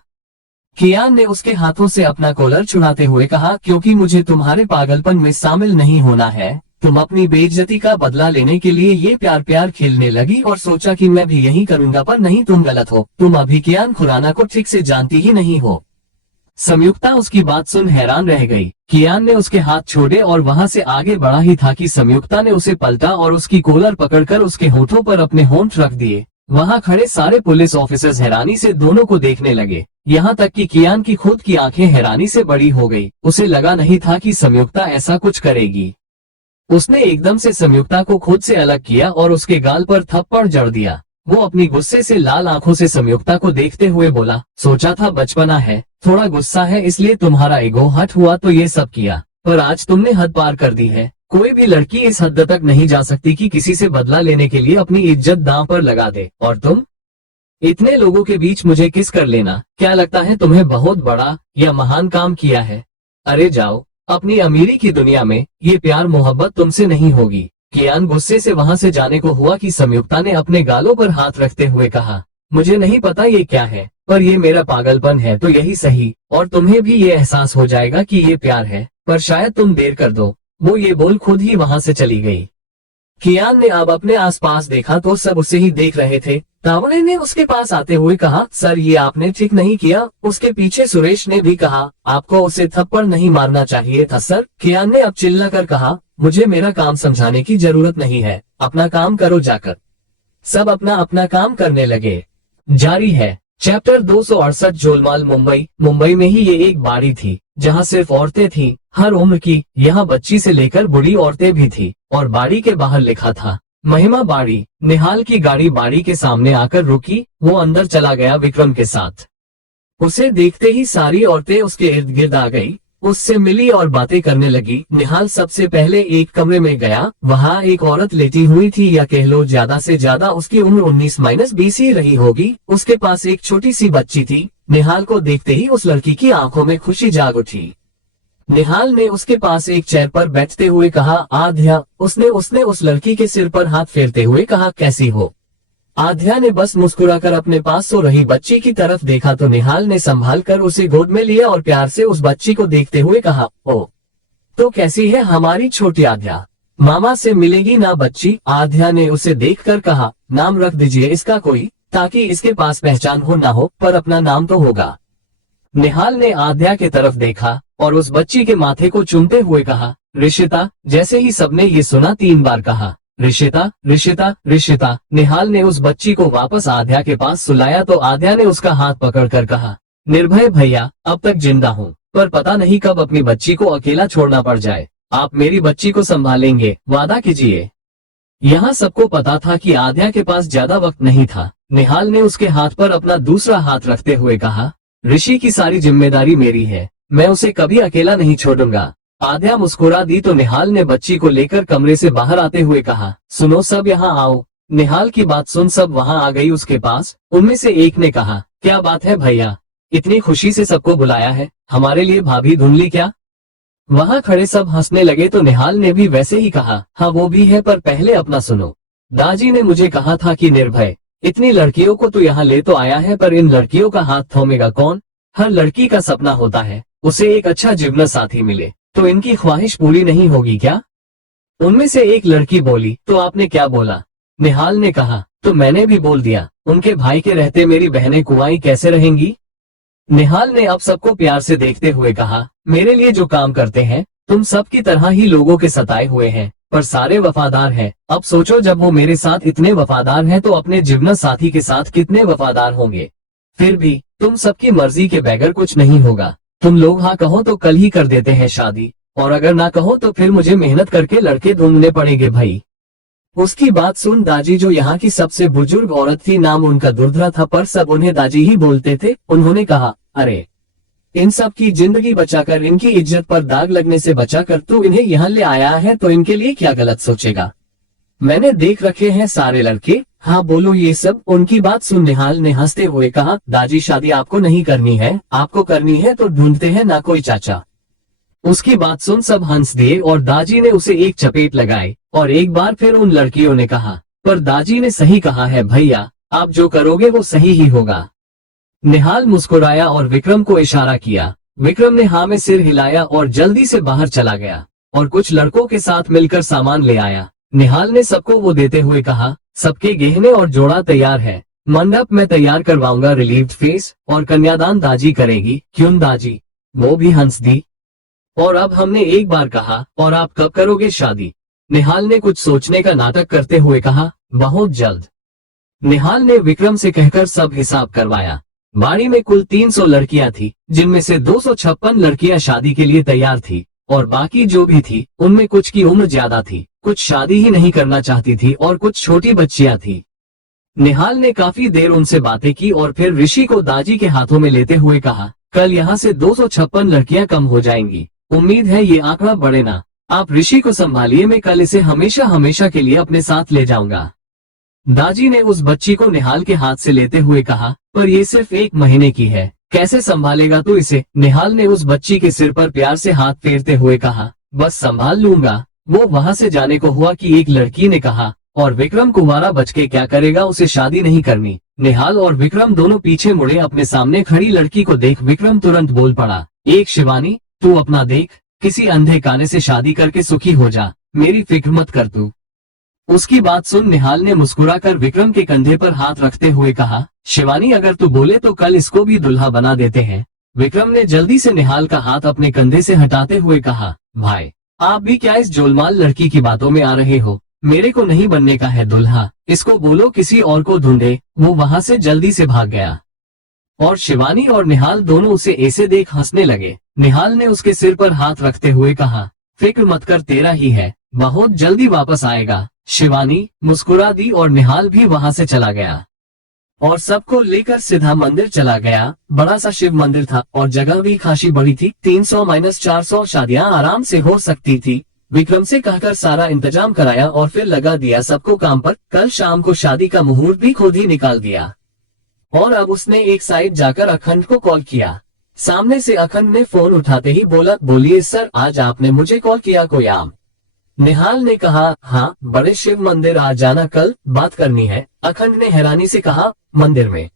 कियान ने उसके हाथों से अपना कॉलर छुड़ाते हुए कहा, क्योंकि मुझे तुम्हारे पागलपन में शामिल नहीं होना है। तुम अपनी बेइज्जती का बदला लेने के लिए ये प्यार खेलने लगी और सोचा कि मैं भी यही करूंगा, पर नहीं, तुम गलत हो। तुम अभी कियान खुराना को ठीक से जानती ही नहीं हो। संयुक्ता उसकी बात सुन हैरान रह गई। कियान ने उसके हाथ छोड़े और वहां से आगे बढ़ा ही था कि संयुक्ता ने उसे पलटा और उसकी कॉलर पकड़कर उसके होठों पर अपने होंठ रख दिए। वहां खड़े सारे पुलिस ऑफिसर्स हैरानी से दोनों को देखने लगे, यहाँ तक कि कियान की खुद की आंखें हैरानी से बड़ी हो गई। उसे लगा नहीं था कि संयुक्ता ऐसा कुछ करेगी। उसने एकदम से संयुक्ता को खुद से अलग किया और उसके गाल पर थप्पड़ जड़ दिया। वो अपनी गुस्से से लाल आंखों से संयुक्ता को देखते हुए बोला, सोचा था बचपना है, थोड़ा गुस्सा है, इसलिए तुम्हारा ईगो हर्ट हुआ तो ये सब किया, पर आज तुमने हद पार कर दी है। कोई भी लड़की इस हद तक नहीं जा सकती कि किसी से बदला लेने के लिए अपनी इज्जत दांव पर लगा दे। और तुम इतने लोगों के बीच मुझे किस कर लेना। क्या लगता है तुम्हें बहुत बड़ा या महान काम किया है। अरे जाओ, अपनी अमीरी की दुनिया में ये प्यार मोहब्बत तुमसे नहीं होगी। कियान गुस्से से वहां से जाने को हुआ कि संयुक्ता ने अपने गालों पर हाथ रखते हुए कहा, मुझे नहीं पता ये क्या है, पर ये मेरा पागलपन है तो यही सही, और तुम्हें भी ये एहसास हो जाएगा कि ये प्यार है, पर शायद तुम देर कर दो। वो ये बोल खुद ही वहां से चली गई। कियान ने अब अपने आसपास देखा तो सब उसे ही देख रहे थे। तावड़े ने उसके पास आते हुए कहा, सर ये आपने ठीक नहीं किया। उसके पीछे सुरेश ने भी कहा, आपको उसे थप्पड़ नहीं मारना चाहिए था सर। कियान ने अब चिल्लाकर कहा, मुझे मेरा काम समझाने की जरूरत नहीं है, अपना काम करो जाकर। सब अपना अपना काम करने लगे। जारी है चैप्टर 268 जोलमाल मुंबई। मुंबई में ही ये एक बाड़ी थी जहाँ सिर्फ औरतें थी, हर उम्र की। यहाँ बच्ची से लेकर बूढ़ी औरतें भी थी और बाड़ी के बाहर लिखा था महिमा बाड़ी। निहाल की गाड़ी बाड़ी के सामने आकर रुकी। वो अंदर चला गया विक्रम के साथ। उसे देखते ही सारी औरतें उसके इर्द गिर्द आ गई, उससे मिली और बातें करने लगी। निहाल सबसे पहले एक कमरे में गया। वहाँ एक औरत लेटी हुई थी, या कह लो ज्यादा से ज्यादा उसकी उम्र 19-20 ही रही होगी। उसके पास एक छोटी सी बच्ची थी। निहाल को देखते ही उस लड़की की आंखों में खुशी जाग उठी। निहाल ने उसके पास एक चेयर पर बैठते हुए कहा, आध्या। उसने उस लड़की के सिर पर हाथ फेरते हुए कहा, कैसी हो। आध्या ने बस मुस्कुराकर अपने पास सो रही बच्ची की तरफ देखा तो निहाल ने संभाल कर उसे गोद में लिया और प्यार से उस बच्ची को देखते हुए कहा, ओ तो कैसी है हमारी छोटी आध्या, मामा से मिलेगी ना बच्ची। आध्या ने उसे देखकर कहा, नाम रख दीजिए इसका कोई, ताकि इसके पास पहचान हो ना हो, पर अपना नाम तो होगा। निहाल ने आध्या के तरफ देखा और उस बच्ची के माथे को चूमते हुए कहा, ऋषिता। जैसे ही सबने ये सुना 3 बार कहा, ऋषिता ऋषिता ऋषिता। निहाल ने उस बच्ची को वापस आध्या के पास सुलाया तो आध्या ने उसका हाथ पकड़कर कहा, निर्भय भैया, अब तक जिंदा हूँ, पर पता नहीं कब अपनी बच्ची को अकेला छोड़ना पड़ जाए। आप मेरी बच्ची को संभालेंगे, वादा कीजिए। यहाँ सबको पता था कि आध्या के पास ज्यादा वक्त नहीं था। निहाल ने उसके हाथ पर अपना दूसरा हाथ रखते हुए कहा, ऋषि की सारी जिम्मेदारी मेरी है, मैं उसे कभी अकेला नहीं छोड़ूंगा। आध्या मुस्कुरा दी तो निहाल ने बच्ची को लेकर कमरे से बाहर आते हुए कहा, सुनो सब यहाँ आओ। निहाल की बात सुन सब वहाँ आ गई उसके पास। उनमें से एक ने कहा, क्या बात है भैया, इतनी खुशी से सबको बुलाया है, हमारे लिए भाभी धुंधली क्या। वहाँ खड़े सब हंसने लगे तो निहाल ने भी वैसे ही कहा, हाँ वो भी है, पर पहले अपना सुनो। दाजी ने मुझे कहा था कि निर्भय, इतनी लड़कियों को तो यहाँ ले तो आया है, पर इन लड़कियों का हाथ थामेगा कौन। हर लड़की का सपना होता है उसे एक अच्छा जीवन साथी मिले, तो इनकी ख्वाहिश पूरी नहीं होगी क्या। उनमें से एक लड़की बोली, तो आपने क्या बोला। निहाल ने कहा, तो मैंने भी बोल दिया, उनके भाई के रहते मेरी बहनें कुंवारी कैसे रहेंगी। निहाल ने अब सबको प्यार से देखते हुए कहा, मेरे लिए जो काम करते हैं तुम सब की तरह ही लोगों के सताए हुए हैं, पर सारे वफादार हैं। अब सोचो जब वो मेरे साथ इतने वफादार हैं तो अपने जीवन साथी के साथ कितने वफादार होंगे। फिर भी तुम सबकी मर्जी के बगैर कुछ नहीं होगा। तुम लोग हाँ कहो तो कल ही कर देते हैं शादी, और अगर ना कहो तो फिर मुझे मेहनत करके लड़के ढूंढने पड़ेंगे भाई। उसकी बात सुन दाजी, जो यहाँ की सबसे बुजुर्ग औरत थी, नाम उनका दुर्धरा था पर सब उन्हें दाजी ही बोलते थे, उन्होंने कहा, अरे इन सब की जिंदगी बचाकर, इनकी इज्जत पर दाग लगने से बचाकर तू इन्हें यहाँ ले आया है, तो इनके लिए क्या गलत सोचेगा। मैंने देख रखे हैं सारे लड़के, हाँ बोलो ये सब। उनकी बात सुन निहाल ने हंसते हुए कहा, दाजी शादी आपको नहीं करनी है, आपको करनी है तो ढूंढते हैं ना कोई चाचा। उसकी बात सुन सब हंस दिए और दाजी ने उसे एक चपेट लगाई। और एक बार फिर उन लड़कियों ने कहा, पर दाजी ने सही कहा है भैया, आप जो करोगे वो सही ही होगा। निहाल मुस्कुराया और विक्रम को इशारा किया। विक्रम ने हाँ में सिर हिलाया और जल्दी से बाहर चला गया और कुछ लड़कों के साथ मिलकर सामान ले आया। निहाल ने सबको वो देते हुए कहा, सबके गहने और जोड़ा तैयार है, मंडप में तैयार करवाऊंगा, रिलीव्ड फेस, और कन्यादान दाजी करेगी। क्यों दाजी, वो भी हंस दी। और अब हमने एक बार कहा, और आप कब करोगे शादी। निहाल ने कुछ सोचने का नाटक करते हुए कहा, बहुत जल्द। निहाल ने विक्रम से कहकर सब हिसाब करवाया। बाड़ी में कुल 300 लड़कियां थी, जिनमें से 256 लड़कियां शादी के लिए तैयार थी, और बाकी जो भी थी उनमें कुछ की उम्र ज्यादा थी, कुछ शादी ही नहीं करना चाहती थी और कुछ छोटी बच्चियां थी। निहाल ने काफी देर उनसे बातें की और फिर ऋषि को दाजी के हाथों में लेते हुए कहा, कल यहाँ से 256 लड़कियां कम हो जाएंगी। उम्मीद है ये आंकड़ा बढ़े ना। आप ऋषि को संभालिए, मैं कल इसे हमेशा हमेशा के लिए अपने साथ ले जाऊंगा। दाजी ने उस बच्ची को निहाल के हाथ से लेते हुए कहा, पर ये सिर्फ 1 महीने की है, कैसे संभालेगा तू इसे। निहाल ने उस बच्ची के सिर पर प्यार से हाथ फेरते हुए कहा, बस संभाल लूंगा। वो वहाँ से जाने को हुआ कि एक लड़की ने कहा, और विक्रम कुंवारा बच के क्या करेगा, उसे शादी नहीं करनी। निहाल और विक्रम दोनों पीछे मुड़े। अपने सामने खड़ी लड़की को देख विक्रम तुरंत बोल पड़ा, एक शिवानी, तू अपना देख, किसी अंधे काने से शादी करके सुखी हो जा, मेरी फिक्र मत कर तू। उसकी बात सुन निहाल ने मुस्कुराकर विक्रम के कंधे पर हाथ रखते हुए कहा, शिवानी अगर तू बोले तो कल इसको भी दुल्हा बना देते हैं। विक्रम ने जल्दी से निहाल का हाथ अपने कंधे से हटाते हुए कहा, भाई आप भी क्या इस जोलमाल लड़की की बातों में आ रहे हो? मेरे को नहीं बनने का है दुल्हा, इसको बोलो किसी और को ढूंढे। वो वहां से जल्दी से भाग गया और शिवानी और निहाल दोनों उसे ऐसे देख हंसने लगे। निहाल ने उसके सिर पर हाथ रखते हुए कहा, फिक्र मत कर, तेरा ही है, बहुत जल्दी वापस आएगा। शिवानी मुस्कुरा दी और निहाल भी वहां से चला गया और सबको लेकर सीधा मंदिर चला गया। बड़ा सा शिव मंदिर था और जगह भी खासी बड़ी थी। 300-400 शादियां आराम से हो सकती थी। विक्रम से कहकर सारा इंतजाम कराया और फिर लगा दिया सबको काम पर। कल शाम को शादी का मुहूर्त भी खुद ही निकाल दिया और अब उसने एक साइड जाकर अखंड को कॉल किया। सामने से अखंड ने फोन उठाते ही बोला, बोलिए सर, आज आपने मुझे कॉल किया, कोई आम? निहाल ने कहा, हाँ, बड़े शिव मंदिर आ जाना, कल बात करनी है। अखंड ने हैरानी से कहा, मंदिर में?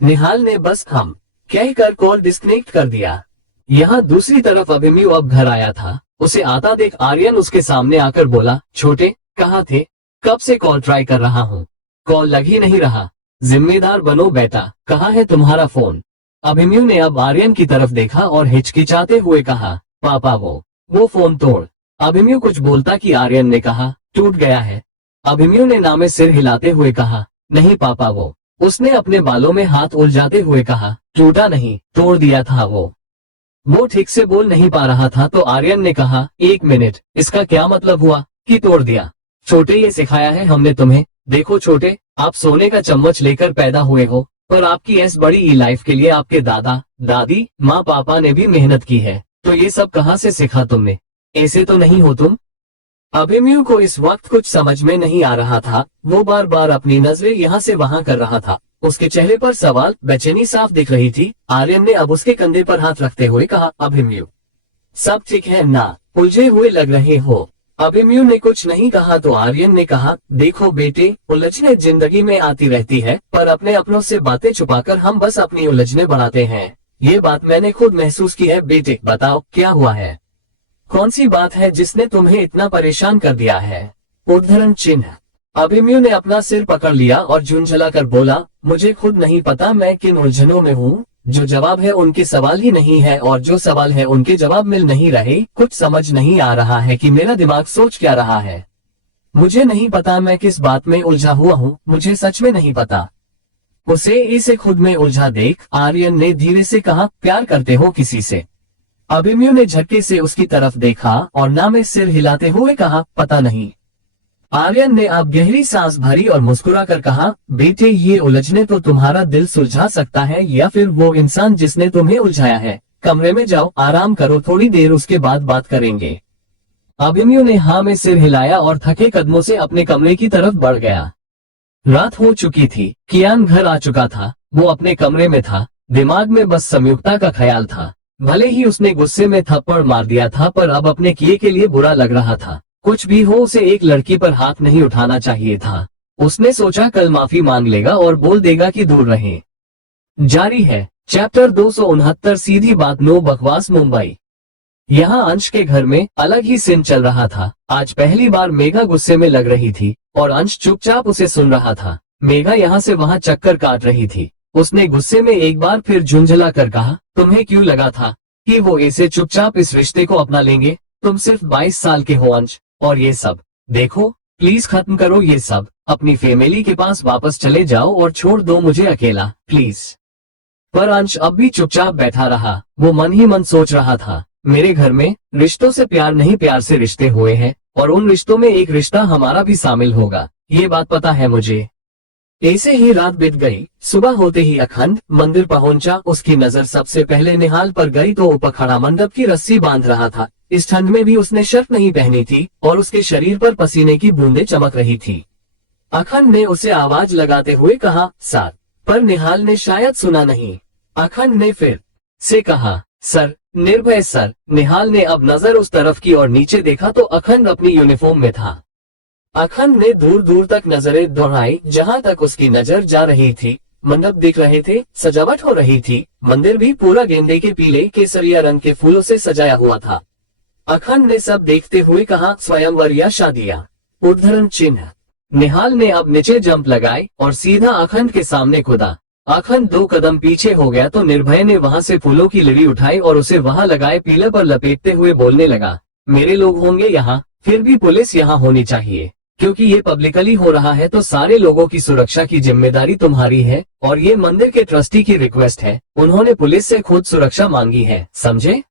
निहाल ने बस हम कहकर कॉल डिस्कनेक्ट कर दिया। यहाँ दूसरी तरफ अभिमन्यु अब घर आया था। उसे आता देख आर्यन उसके सामने आकर बोला, छोटे कहाँ थे? कब से कॉल ट्राई कर रहा हूँ, कॉल लग ही नहीं रहा। जिम्मेदार बनो बेटा, कहाँ है तुम्हारा फोन? अभिमन्यु ने अब आर्यन की तरफ देखा और हिचकिचाते हुए कहा, पापा वो फोन तोड़। अभिमन्यु कुछ बोलता कि आर्यन ने कहा, टूट गया है। अभिमन्यु ने नामे सिर हिलाते हुए कहा, नहीं पापा उसने अपने बालों में हाथ उलझाते हुए कहा, टूटा नहीं, तोड़ दिया था। वो ठीक से बोल नहीं पा रहा था तो आर्यन ने कहा, एक मिनट, इसका क्या मतलब हुआ कि तोड़ दिया? छोटे, ये सिखाया है हमने तुम्हें? देखो छोटे, आप सोने का चम्मच लेकर पैदा हुए हो, पर आपकी ऐस बड़ी लाइफ के लिए आपके दादा दादी माँ पापा ने भी मेहनत की है, तो ये सब कहाँ से सीखा तुमने? ऐसे तो नहीं हो तुम। अभिमन्यु को इस वक्त कुछ समझ में नहीं आ रहा था। वो बार बार अपनी नजरें यहाँ से वहाँ कर रहा था। उसके चेहरे पर सवाल, बेचैनी साफ दिख रही थी। आर्यन ने अब उसके कंधे पर हाथ रखते हुए कहा, अभिमन्यु सब ठीक है ना? उलझे हुए लग रहे हो। अभिमन्यु ने कुछ नहीं कहा तो आर्यन ने कहा, देखो बेटे, उलझने जिंदगी में आती रहती है, पर अपने अपनों से बातें छुपाकर हम बस अपनी उलझने बढ़ाते हैं। ये बात मैंने खुद महसूस की है। बेटे बताओ क्या हुआ है? कौन सी बात है जिसने तुम्हें इतना परेशान कर दिया है? उद्धरण चिन्ह। अभिमन्यु ने अपना सिर पकड़ लिया और झुंझला कर बोला, मुझे खुद नहीं पता मैं किन उलझनों में हूँ। जो जवाब है उनके सवाल ही नहीं है और जो सवाल है उनके जवाब मिल नहीं रहे। कुछ समझ नहीं आ रहा है कि मेरा दिमाग सोच क्या रहा है। मुझे नहीं पता मैं किस बात में उलझा हुआ हूँ, मुझे सच में नहीं पता। उसे इसे खुद में उलझा देख आर्यन ने धीरे से कहा, प्यार करते हो किसी से? अभिमन्यु ने झटके से उसकी तरफ देखा और नामे सिर हिलाते हुए कहा, पता नहीं। आर्यन ने अब गहरी सांस भरी और मुस्कुराकर कहा, बेटे ये उलझने तो तुम्हारा दिल सुलझा सकता है या फिर वो इंसान जिसने तुम्हें उलझाया है। कमरे में जाओ, आराम करो, थोड़ी देर उसके बाद बात करेंगे। अभिमन्यु ने हाँ में सिर हिलाया और थके कदमों से अपने कमरे की तरफ बढ़ गया। रात हो चुकी थी। कियान घर आ चुका था। वो अपने कमरे में था। दिमाग में बस संयुक्ता का ख्याल था। भले ही उसने गुस्से में थप्पड़ मार दिया था पर अब अपने किए के लिए बुरा लग रहा था। कुछ भी हो उसे एक लड़की पर हाथ नहीं उठाना चाहिए था। उसने सोचा कल माफी मांग लेगा और बोल देगा कि दूर रहे। जारी है चैप्टर 269 सीधी बात नो बकवास मुंबई। यहाँ अंश के घर में अलग ही सीन चल रहा था। आज पहली बार मेघा गुस्से में लग रही थी और अंश चुपचाप उसे सुन रहा था। मेघा यहाँ से वहाँ चक्कर काट रही थी। उसने गुस्से में एक बार फिर झुंझला कर कहा, तुम्हें क्यों लगा था कि वो ऐसे चुपचाप इस रिश्ते को अपना लेंगे? तुम सिर्फ 22 साल के हो अंश, और ये सब देखो, प्लीज खत्म करो ये सब। अपनी फैमिली के पास वापस चले जाओ और छोड़ दो मुझे अकेला, प्लीज। पर अंश अब भी चुपचाप बैठा रहा। वो मन ही मन सोच रहा था, मेरे घर में रिश्तों से प्यार नहीं, प्यार से रिश्ते हुए हैं और उन रिश्तों में एक रिश्ता हमारा भी शामिल होगा, ये बात पता है मुझे। ऐसे ही रात बीत गई। सुबह होते ही अखंड मंदिर पहुंचा। उसकी नजर सबसे पहले निहाल पर गई तो ऊपर खड़ा मंडप की रस्सी बांध रहा था। इस ठंड में भी उसने शर्ट नहीं पहनी थी और उसके शरीर पर पसीने की बूंदें चमक रही थी। अखंड ने उसे आवाज लगाते हुए कहा, सर, पर निहाल ने शायद सुना नहीं। अखंड ने फिर से कहा, सर, निर्भय सर। निहाल ने अब नजर उस तरफ की और नीचे देखा तो अखंड अपनी यूनिफॉर्म में था। अखंड ने दूर दूर तक नजरें दौड़ाई, जहां तक उसकी नजर जा रही थी। मंडप दिख रहे थे, सजावट हो रही थी। मंदिर भी पूरा गेंदे के पीले केसरिया रंग के फूलों से सजाया हुआ था। अखंड ने सब देखते हुए कहा, स्वयंवर या शादियां? उद्धरण चिन्ह। निहाल ने अब नीचे जंप लगाई और सीधा अखंड के सामने कूदा। अखंड 2 कदम पीछे हो गया तो निर्भय ने वहां से फूलों की लड़ी उठाई और उसे वहां लगाए पीले पर लपेटते हुए बोलने लगा, मेरे लोग होंगे यहाँ, फिर भी पुलिस यहाँ होनी चाहिए, क्योंकि ये पब्लिकली हो रहा है तो सारे लोगों की सुरक्षा की जिम्मेदारी तुम्हारी है और ये मंदिर के ट्रस्टी की रिक्वेस्ट है, उन्होंने पुलिस से खुद सुरक्षा मांगी है, समझे?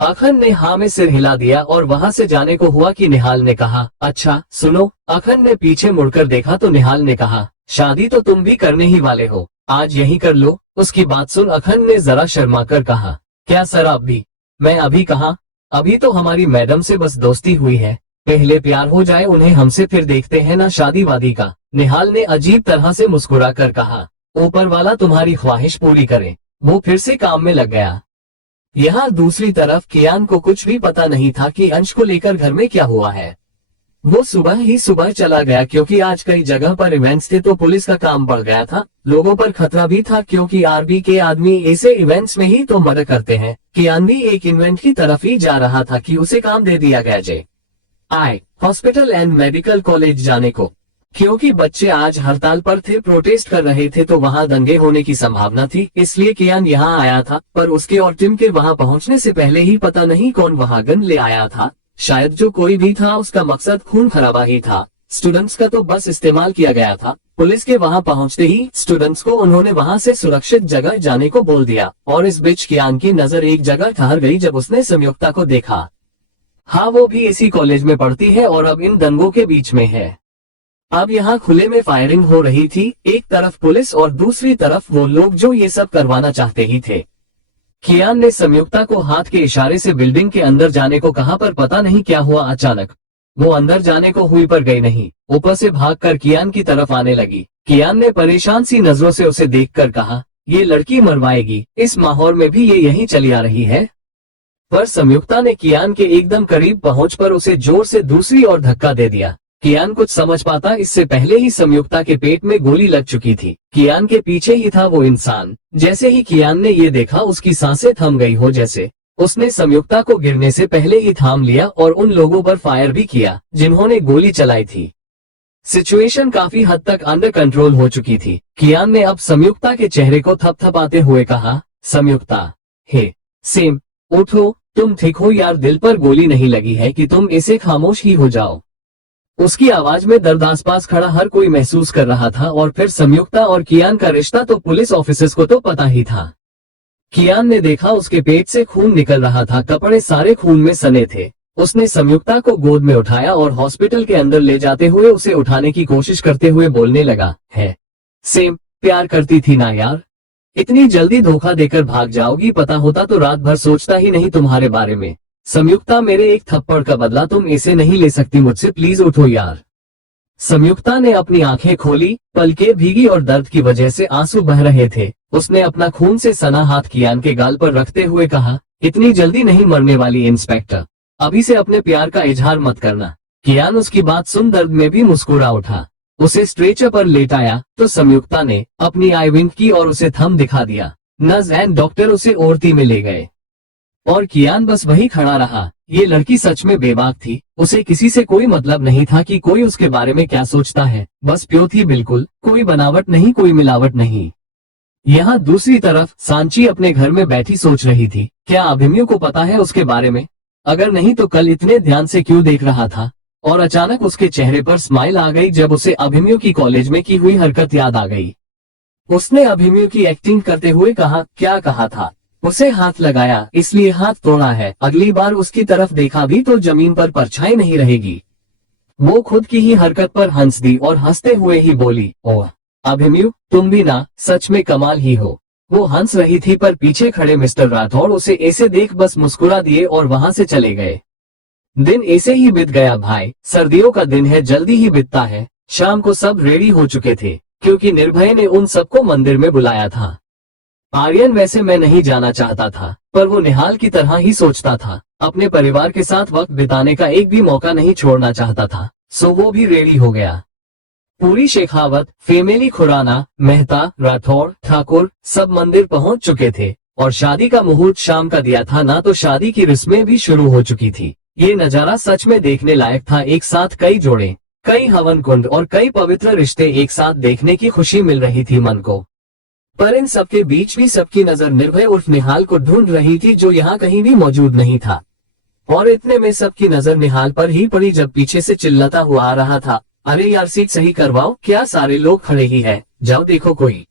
अखंड ने हाँ में सिर हिला दिया और वहां से जाने को हुआ कि निहाल ने कहा, अच्छा सुनो। अखंड ने पीछे मुड़कर देखा तो निहाल ने कहा, शादी तो तुम भी करने ही वाले हो, आज यही कर लो। उसकी बात सुन अखंड ने जरा शर्मा कर कहा, क्या सर आप भी? मैं अभी कहा, अभी तो हमारी मैडम से बस दोस्ती हुई है, पहले प्यार हो जाए उन्हें हमसे फिर देखते हैं ना शादी वादी का। निहाल ने अजीब तरह से मुस्कुरा कर कहा, ऊपर वाला तुम्हारी ख्वाहिश पूरी करे। वो फिर से काम में लग गया। यहाँ दूसरी तरफ कियान को कुछ भी पता नहीं था कि अंश को लेकर घर में क्या हुआ है। वो सुबह ही सुबह चला गया क्योंकि आज कई जगह पर इवेंट्स थे तो पुलिस का काम बढ़ गया था। लोगों पर खतरा भी था क्योंकि आरबी के आदमी ऐसे इवेंट्स में ही तो मर्डर करते हैं। कियान भी एक इवेंट की तरफ ही जा रहा था कि उसे काम दे दिया गया JI hospital and medical college जाने को, क्योंकि बच्चे आज हड़ताल पर थे, प्रोटेस्ट कर रहे थे तो वहाँ दंगे होने की संभावना थी, इसलिए कियान यहाँ आया था। पर उसके और टिम के वहाँ पहुँचने से पहले ही पता नहीं कौन वहाँ गन ले आया था। शायद जो कोई भी था उसका मकसद खून खराबा ही था। स्टूडेंट्स का तो बस इस्तेमाल किया गया था। पुलिस के वहाँ पहुँचते ही स्टूडेंट्स को उन्होंने वहाँ से सुरक्षित जगह जाने को बोल दिया और इस बीच कियान की नजर एक जगह ठहर गई जब उसने संयुक्ता को देखा। हाँ, वो भी इसी कॉलेज में पढ़ती है और अब इन दंगों के बीच में है। अब यहाँ खुले में फायरिंग हो रही थी, एक तरफ पुलिस और दूसरी तरफ वो लोग जो ये सब करवाना चाहते ही थे। कियान ने संयुक्ता को हाथ के इशारे से बिल्डिंग के अंदर जाने को कहा पर पता नहीं क्या हुआ, अचानक वो अंदर जाने को हुई पर गई नहीं, ऊपर से भागकर कियान की तरफ आने लगी। कियान ने परेशान सी नजरों से उसे देखकर कहा, ये लड़की मरवाएगी, इस माहौल में भी ये यहीं चली आ रही है। पर संयुक्ता ने कियान के एकदम करीब पहुंच पर उसे जोर से दूसरी ओर धक्का दे दिया। कियान कुछ समझ पाता इससे पहले ही संयुक्ता के पेट में गोली लग चुकी थी। कियान के पीछे ही था वो इंसान। जैसे ही कियान ने ये देखा उसकी सांसें थम गई हो, जैसे उसने संयुक्ता को गिरने से पहले ही थाम लिया और उन लोगों पर फायर भी किया जिन्होंने गोली चलाई थी। सिचुएशन काफी हद तक अंडर कंट्रोल हो चुकी थी। कियान ने अब संयुक्ता के चेहरे को थपथपाते हुए कहा, संयुक्ता, हे सेम, उठो, तुम ठीक हो यार, दिल पर गोली नहीं लगी है कि तुम ऐसे खामोश ही हो जाओ। उसकी आवाज में दर्द आसपास खड़ा हर कोई महसूस कर रहा था। और फिर संयुक्ता और कियान का रिश्ता तो पुलिस ऑफिसर्स को तो पता ही था। कियान ने देखा उसके पेट से खून निकल रहा था, कपड़े सारे खून में सने थे। उसने संयुक्ता को गोद में उठाया और हॉस्पिटल के अंदर ले जाते हुए उसे उठाने की कोशिश करते हुए बोलने लगा, है सेम, प्यार करती थी ना यार, इतनी जल्दी धोखा देकर भाग जाओगी, पता होता तो रात भर सोचता ही नहीं तुम्हारे बारे में। संयुक्ता, मेरे एक थप्पड़ का बदला तुम ऐसे नहीं ले सकती मुझसे, प्लीज उठो यार। संयुक्ता ने अपनी आंखें खोली, पलकें भीगी और दर्द की वजह से आंसू बह रहे थे। उसने अपना खून से सना हाथ कियान के गाल पर रखते हुए कहा, इतनी जल्दी नहीं मरने वाली इंस्पेक्टर, अभी से अपने प्यार का इजहार मत करना। कियान उसकी बात सुन दर्द में भी मुस्कुरा उठा। उसे स्ट्रेचर पर लेटाया तो संयुक्ता ने अपनी आई विंक की और उसे थंब दिखा दिया। नर्स एंड डॉक्टर उसे ओरती में ले गए और कियान बस वही खड़ा रहा। ये लड़की सच में बेबाक थी। उसे किसी से कोई मतलब नहीं था कि कोई उसके बारे में क्या सोचता है, बस प्योर थी बिल्कुल, कोई बनावट नहीं, कोई मिलावट नहीं। यहाँ दूसरी तरफ सांची अपने घर में बैठी सोच रही थी, क्या अभिमन्यु को पता है उसके बारे में? अगर नहीं तो कल इतने ध्यान से क्यों देख रहा था? और अचानक उसके चेहरे पर स्माइल आ गई जब उसे अभिमन्यु की कॉलेज में की हुई हरकत याद आ गई। उसने अभिमन्यु की एक्टिंग करते हुए कहा, क्या कहा था? उसे हाथ लगाया इसलिए हाथ तोड़ा है, अगली बार उसकी तरफ देखा भी तो जमीन पर परछाई नहीं रहेगी। वो खुद की ही हरकत पर हंस दी और हंसते हुए ही बोली, ओह अभिमन्यु, तुम भी ना सच में कमाल ही हो। वो हंस रही थी पर पीछे खड़े मिस्टर राठौड़ उसे ऐसे देख बस मुस्कुरा दिए और वहां से चले गए। दिन ऐसे ही बीत गया भाई, सर्दियों का दिन है, जल्दी ही बीतता है। शाम को सब रेडी हो चुके थे क्योंकि निर्भय ने उन सबको मंदिर में बुलाया था। आर्यन वैसे मैं नहीं जाना चाहता था, पर वो निहाल की तरह ही सोचता था, अपने परिवार के साथ वक्त बिताने का एक भी मौका नहीं छोड़ना चाहता था, सो वो भी रेडी हो गया। पूरी शेखावत, फैमिली, खुराना, मेहता, राठौड़, ठाकुर सब मंदिर पहुंच चुके थे और शादी का मुहूर्त शाम का दिया था ना, तो शादी की रस्में भी शुरू हो चुकी थी। ये नजारा सच में देखने लायक था। एक साथ कई जोड़े कई हवन कुंड और कई पवित्र रिश्ते एक साथ देखने की खुशी मिल रही थी मन को। पर इन सबके बीच भी सबकी नजर निर्भय उर्फ निहाल को ढूंढ रही थी, जो यहाँ कहीं भी मौजूद नहीं था। और इतने में सबकी नजर निहाल पर ही पड़ी जब पीछे से चिल्लाता हुआ आ रहा था, अरे यार सीट सही करवाओ, क्या सारे लोग खड़े ही है, जाओ देखो कोई।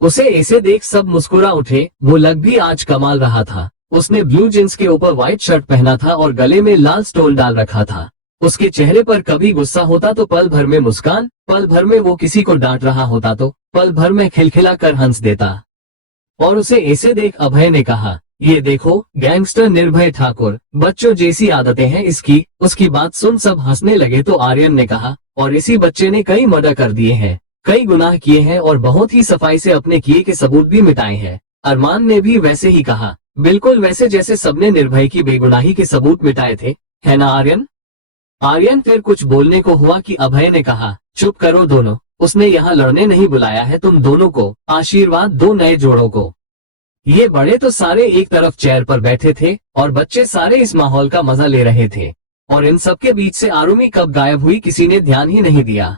उसे ऐसे देख सब मुस्कुरा उठे। वो लग भी आज कमाल रहा था। उसने ब्लू जींस के ऊपर व्हाइट शर्ट पहना था और गले में लाल स्टोल डाल रखा था। उसके चेहरे पर कभी गुस्सा होता तो पल भर में मुस्कान, पल भर में वो किसी को डांट रहा होता तो पल भर में खिलखिला कर हंस देता। और उसे ऐसे देख अभय ने कहा, ये देखो गैंगस्टर निर्भय ठाकुर, बच्चों जैसी आदतें हैं इसकी। उसकी बात सुन सब हंसने लगे तो आर्यन ने कहा, और इसी बच्चे ने कई मर्डर कर दिए हैं, कई गुनाह किए हैं और बहुत ही सफाई से अपने किए के सबूत भी मिटाए हैं। अरमान ने भी वैसे ही कहा, बिल्कुल वैसे जैसे सबने निर्भय की बेगुनाही के सबूत मिटाए थे, है ना आर्यन? आर्यन फिर कुछ बोलने को हुआ कि अभय ने कहा, चुप करो दोनों, उसने यहाँ लड़ने नहीं बुलाया है तुम दोनों को, आशीर्वाद दो नए जोड़ों को। ये बड़े तो सारे एक तरफ चेयर पर बैठे थे और बच्चे सारे इस माहौल का मजा ले रहे थे। और इन सबके बीच से आरुमी कब गायब हुई किसी ने ध्यान ही नहीं दिया।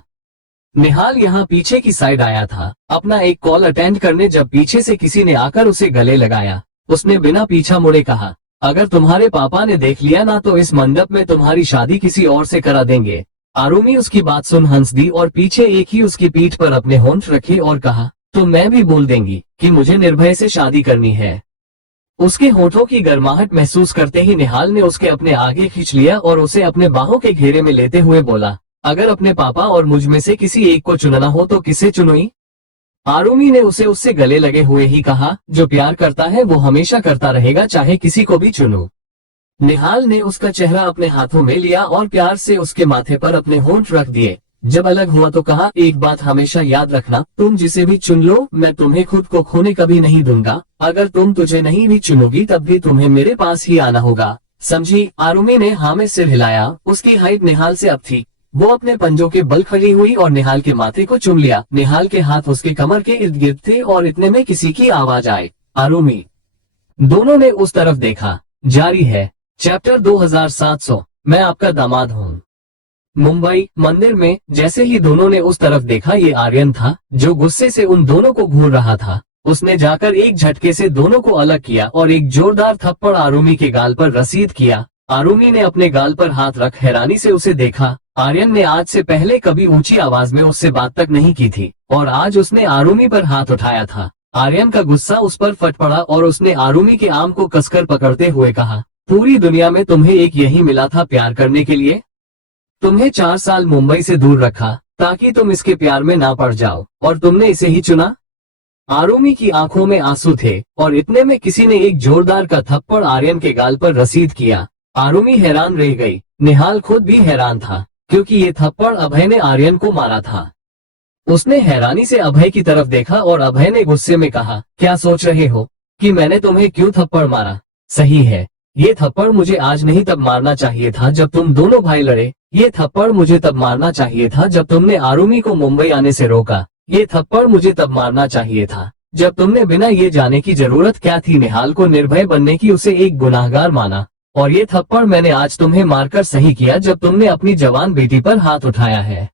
निहाल यहाँ पीछे की साइड आया था अपना एक कॉल अटेंड करने, जब पीछे से किसी ने आकर उसे गले लगाया। उसने बिना पीछा मुड़े कहा, अगर तुम्हारे पापा ने देख लिया ना तो इस मंडप में तुम्हारी शादी किसी और से करा देंगे। आरुमी उसकी बात सुन हंस दी और पीछे एक ही उसकी पीठ पर अपने होंठ रखे और कहा, तो मैं भी बोल देंगी कि मुझे निर्भय से शादी करनी है। उसके होठों की गर्माहट महसूस करते ही निहाल ने उसके अपने आगे खींच लिया और उसे अपने बाहों के घेरे में लेते हुए बोला, अगर अपने पापा और मुझ में से किसी एक को चुनना हो तो किसे चुनोगी? आरुमी ने उसे उससे गले लगे हुए ही कहा, जो प्यार करता है वो हमेशा करता रहेगा, चाहे किसी को भी चुनो। निहाल ने उसका चेहरा अपने हाथों में लिया और प्यार से उसके माथे पर अपने होंठ रख दिए। जब अलग हुआ तो कहा, एक बात हमेशा याद रखना, तुम जिसे भी चुन लो मैं तुम्हें खुद को खोने कभी नहीं दूंगा। अगर तुम तुझे नहीं भी चुनोगी तब भी तुम्हें मेरे पास ही आना होगा, समझी? आरुमी ने हाँ में सिर हिलाया। उसकी हाइट निहाल से अब थी। वो अपने पंजों के बल खड़ी हुई और निहाल के माथे को चूम लिया। निहाल के हाथ उसके कमर के इर्द गिर्द थे और इतने में किसी की आवाज आई, आरुमी। दोनों ने उस तरफ देखा। जारी है चैप्टर 2700, मैं आपका दामाद हूँ। मुंबई मंदिर में जैसे ही दोनों ने उस तरफ देखा, ये आर्यन था जो गुस्से से उन दोनों को घूर रहा था। उसने जाकर एक झटके से दोनों को अलग किया और एक जोरदार थप्पड़ आरुमी के गाल पर रसीद किया। आरुमी ने अपने गाल पर हाथ रख हैरानी से उसे देखा। आर्यन ने आज से पहले कभी ऊंची आवाज में उससे बात तक नहीं की थी और आज उसने आरुमी पर हाथ उठाया था। आर्यन का गुस्सा उस पर फट पड़ा और उसने आरुमी के आर्म को कसकर पकड़ते हुए कहा, पूरी दुनिया में तुम्हें एक यही मिला था प्यार करने के लिए? तुम्हें 4 साल मुंबई से दूर रखा ताकि तुम इसके प्यार में ना पड़ जाओ और तुमने इसे ही चुना? आरुमी की आंखों में आंसू थे और इतने में किसी ने एक जोरदार का थप्पड़ आर्यन के गाल पर रसीद किया। आरुमी हैरान रह गई। निहाल खुद भी हैरान था क्योंकि ये थप्पड़ अभय ने आर्यन को मारा था। उसने हैरानी से अभय की तरफ देखा और अभय ने गुस्से में कहा, क्या सोच रहे हो कि मैंने तुम्हें क्यों थप्पड़ मारा? सही है, ये थप्पड़ मुझे आज नहीं तब मारना चाहिए था जब तुम दोनों भाई लड़े। ये थप्पड़ मुझे तब मारना चाहिए था जब तुमने आरुमी को मुंबई आने से रोका। ये थप्पड़ मुझे तब मारना चाहिए था जब तुमने बिना ये जाने की जरूरत क्या थी निहाल को निर्भय बनने की उसे एक गुनाहगार माना। और ये थप्पड़ मैंने आज तुम्हें मारकर सही किया जब तुमने अपनी जवान बेटी पर हाथ उठाया है।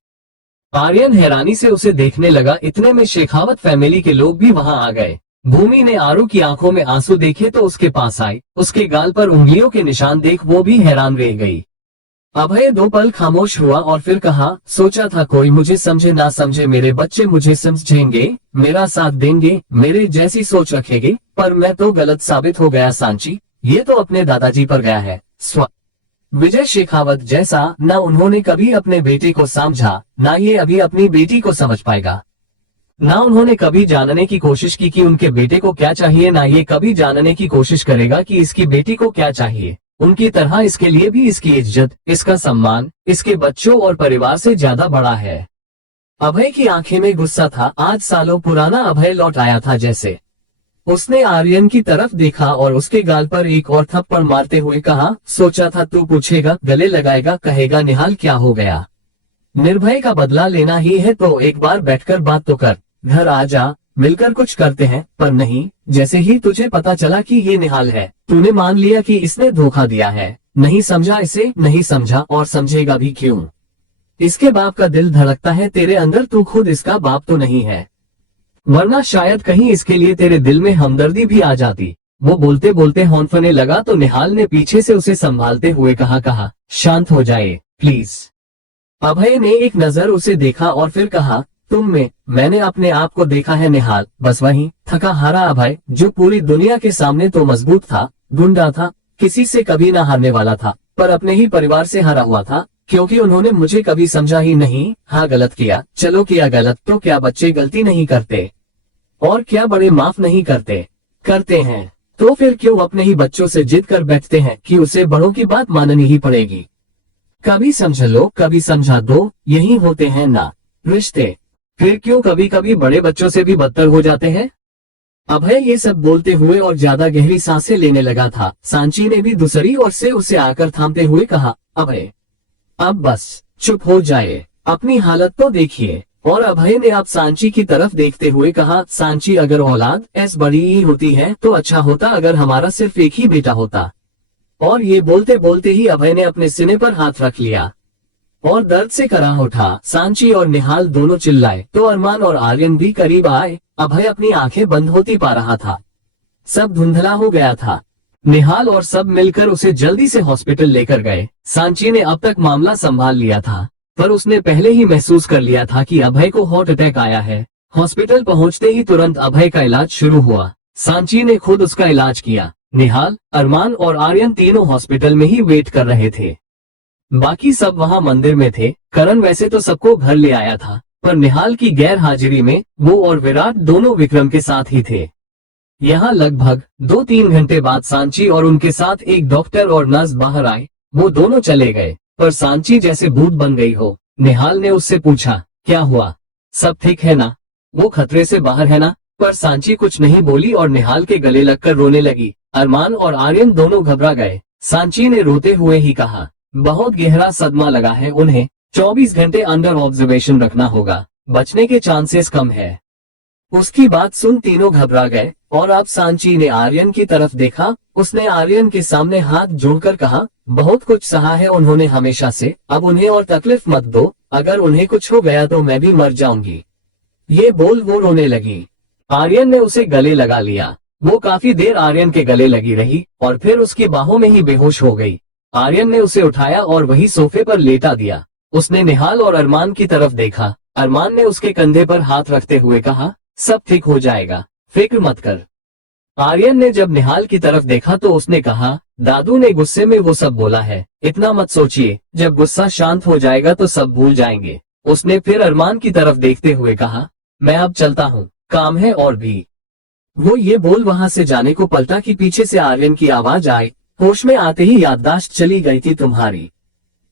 आर्यन हैरानी से उसे देखने लगा। इतने में शेखावत फैमिली के लोग भी वहां आ गए। भूमि ने आरू की आंखों में आंसू देखे तो उसके पास आई। उसके गाल पर उंगलियों के निशान देख वो भी हैरान रह गई। अभय 2 पल खामोश हुआ और फिर कहा, सोचा था कोई मुझे समझे ना समझे मेरे बच्चे मुझे समझेंगे, मेरा साथ देंगे, मेरे जैसी सोच रखेंगे, पर मैं तो गलत साबित हो गया सांची। ये तो अपने दादाजी पर गया है। विजय शेखावत जैसा न उन्होंने कभी अपने बेटे को समझा, ना ये अभी अपनी बेटी को समझ पाएगा। ना उन्होंने कभी जानने की कोशिश की कि उनके बेटे को क्या चाहिए, ना ये कभी जानने की कोशिश करेगा कि इसकी बेटी को क्या चाहिए। उनकी तरह इसके लिए भी इसकी इज्जत, इसका सम्मान, इसके बच्चों और परिवार से ज्यादा बड़ा है। अभय की आंखें में गुस्सा था। आज सालों पुराना अभय लौट आया था जैसे। उसने आर्यन की तरफ देखा और उसके गाल पर एक और थप्पड़ मारते हुए कहा, सोचा था तू पूछेगा, गले लगाएगा, कहेगा निहाल क्या हो गया। निर्भय का बदला लेना ही है तो एक बार बैठकर बात तो कर। घर आ जा, मिलकर कुछ करते हैं। पर नहीं, जैसे ही तुझे पता चला कि ये निहाल है, तूने मान लिया कि इसने धोखा दिया है। नहीं समझा इसे, नहीं समझा और समझेगा भी क्यों। इसके बाप का दिल धड़कता है तेरे अंदर, तू खुद इसका बाप तो नहीं है, वरना शायद कहीं इसके लिए तेरे दिल में हमदर्दी भी आ जाती। वो बोलते बोलते हौंफने लगा तो निहाल ने पीछे से उसे संभालते हुए कहा शांत हो जाए प्लीज। अभय ने एक नजर उसे देखा और फिर कहा तुम में मैंने अपने आप को देखा है निहाल, बस वही थका हारा अभय जो पूरी दुनिया के सामने तो मजबूत था, गुंडा था, किसी से कभी ना हारने वाला था, पर अपने ही परिवार से हारा हुआ था क्योंकि उन्होंने मुझे कभी समझा ही नहीं। हाँ गलत किया, चलो किया गलत, तो क्या बच्चे गलती नहीं करते और क्या बड़े माफ नहीं करते? करते हैं। तो फिर क्यों अपने ही बच्चों से जिद कर बैठते हैं कि उसे बड़ों की बात माननी ही पड़ेगी? कभी समझ लो कभी समझा दो, यही होते हैं ना रिश्ते। फिर क्यों कभी कभी बड़े बच्चों से भी बदतर हो जाते हैं? अभय ये सब बोलते हुए और ज्यादा गहरी सांसें लेने लगा था। सांची ने भी दूसरी ओर से उसे आकर थामते हुए कहा अभय अब बस चुप हो जाए, अपनी हालत तो देखिए। और अभय ने अब सांची की तरफ देखते हुए कहा सांची अगर औलाद ऐस बड़ी ही होती है तो अच्छा होता अगर हमारा सिर्फ एक ही बेटा होता। और ये बोलते बोलते ही अभय ने अपने सीने पर हाथ रख लिया और दर्द से करा उठा। सांची और निहाल दोनों चिल्लाए तो अरमान और आर्यन भी करीब आए। अभय अपनी आंखें बंद होती पा रहा था, सब धुंधला हो गया था। निहाल और सब मिलकर उसे जल्दी से हॉस्पिटल लेकर गए। सांची ने अब तक मामला संभाल लिया था, पर उसने पहले ही महसूस कर लिया था कि अभय को हार्ट अटैक आया है। हॉस्पिटल पहुंचते ही तुरंत अभय का इलाज शुरू हुआ। सांची ने खुद उसका इलाज किया। निहाल, अरमान और आर्यन तीनों हॉस्पिटल में ही वेट कर रहे थे, बाकी सब वहां मंदिर में थे। करण वैसे तो सबको घर ले आया था, पर निहाल की गैर हाजिरी में वो और विराट दोनों विक्रम के साथ ही थे। यहाँ लगभग 2-3 घंटे बाद सांची और उनके साथ एक डॉक्टर और नर्स बाहर आए। वो दोनों चले गए, पर सांची जैसे भूत बन गई हो। निहाल ने उससे पूछा क्या हुआ, सब ठीक है ना, वो खतरे से बाहर है ना? पर सांची कुछ नहीं बोली और निहाल के गले लगकर रोने लगी। अरमान और आर्यन दोनों घबरा गए। सांची ने रोते हुए ही कहा बहुत गहरा सदमा लगा है उन्हें, 24 घंटे अंडर ऑब्जर्वेशन रखना होगा, बचने के चांसेस कम है। उसकी बात सुन तीनों घबरा गए और अब सांची ने आर्यन की तरफ देखा। उसने आर्यन के सामने हाथ जोड़कर कहा बहुत कुछ सहा है उन्होंने हमेशा से, अब उन्हें और तकलीफ मत दो, अगर उन्हें कुछ हो गया तो मैं भी मर जाऊंगी। ये बोल वो रोने लगी। आर्यन ने उसे गले लगा लिया। वो काफी देर आर्यन के गले लगी रही और फिर उसकी बाहों में ही बेहोश हो गई। आर्यन ने उसे उठाया और वही सोफे पर लेटा दिया। उसने निहाल और अरमान की तरफ देखा। अरमान ने उसके कंधे पर हाथ रखते हुए कहा सब ठीक हो जाएगा, फिक्र मत कर। आर्यन ने जब निहाल की तरफ देखा तो उसने कहा दादू ने गुस्से में वो सब बोला है, इतना मत सोचिए, जब गुस्सा शांत हो जाएगा तो सब भूल जाएंगे। उसने फिर अरमान की तरफ देखते हुए कहा मैं अब चलता हूँ, काम है और भी। वो ये बोल वहां से जाने को पलटा कि पीछे से आर्यन की आवाज आई, होश में आते ही याददाश्त चली गई थी तुम्हारी।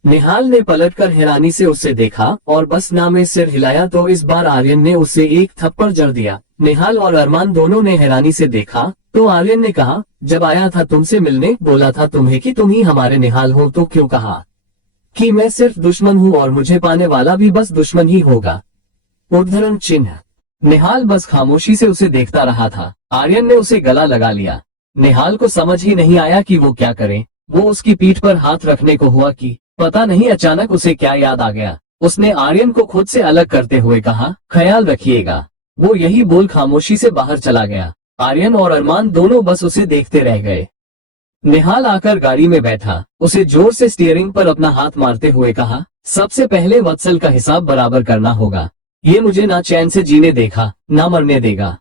निहाल ने पलटकर हैरानी से उसे देखा और बस ना में सिर हिलाया तो इस बार आर्यन ने उसे एक थप्पड़ जड़ दिया। निहाल और अरमान दोनों ने हैरानी से देखा तो आर्यन ने कहा जब आया था तुमसे मिलने बोला था तुम्हें कि तुम ही हमारे निहाल हो, तो क्यों कहा कि मैं सिर्फ दुश्मन हूँ और मुझे पाने वाला भी बस दुश्मन ही होगा? उद्धरण चिन्ह। निहाल बस खामोशी से उसे देखता रहा था। आर्यन ने उसे गला लगा लिया। निहाल को समझ ही नहीं आया कि वो क्या करे। वो उसकी पीठ पर हाथ रखने को हुआ कि पता नहीं अचानक उसे क्या याद आ गया। उसने आर्यन को खुद से अलग करते हुए कहा ख्याल रखिएगा। वो यही बोल खामोशी से बाहर चला गया। आर्यन और अरमान दोनों बस उसे देखते रह गए। निहाल आकर गाड़ी में बैठा। उसे जोर से स्टीयरिंग पर अपना हाथ मारते हुए कहा सबसे पहले वत्सल का हिसाब बराबर करना होगा। ये मुझे ना चैन से जीने देखा ना मरने देगा।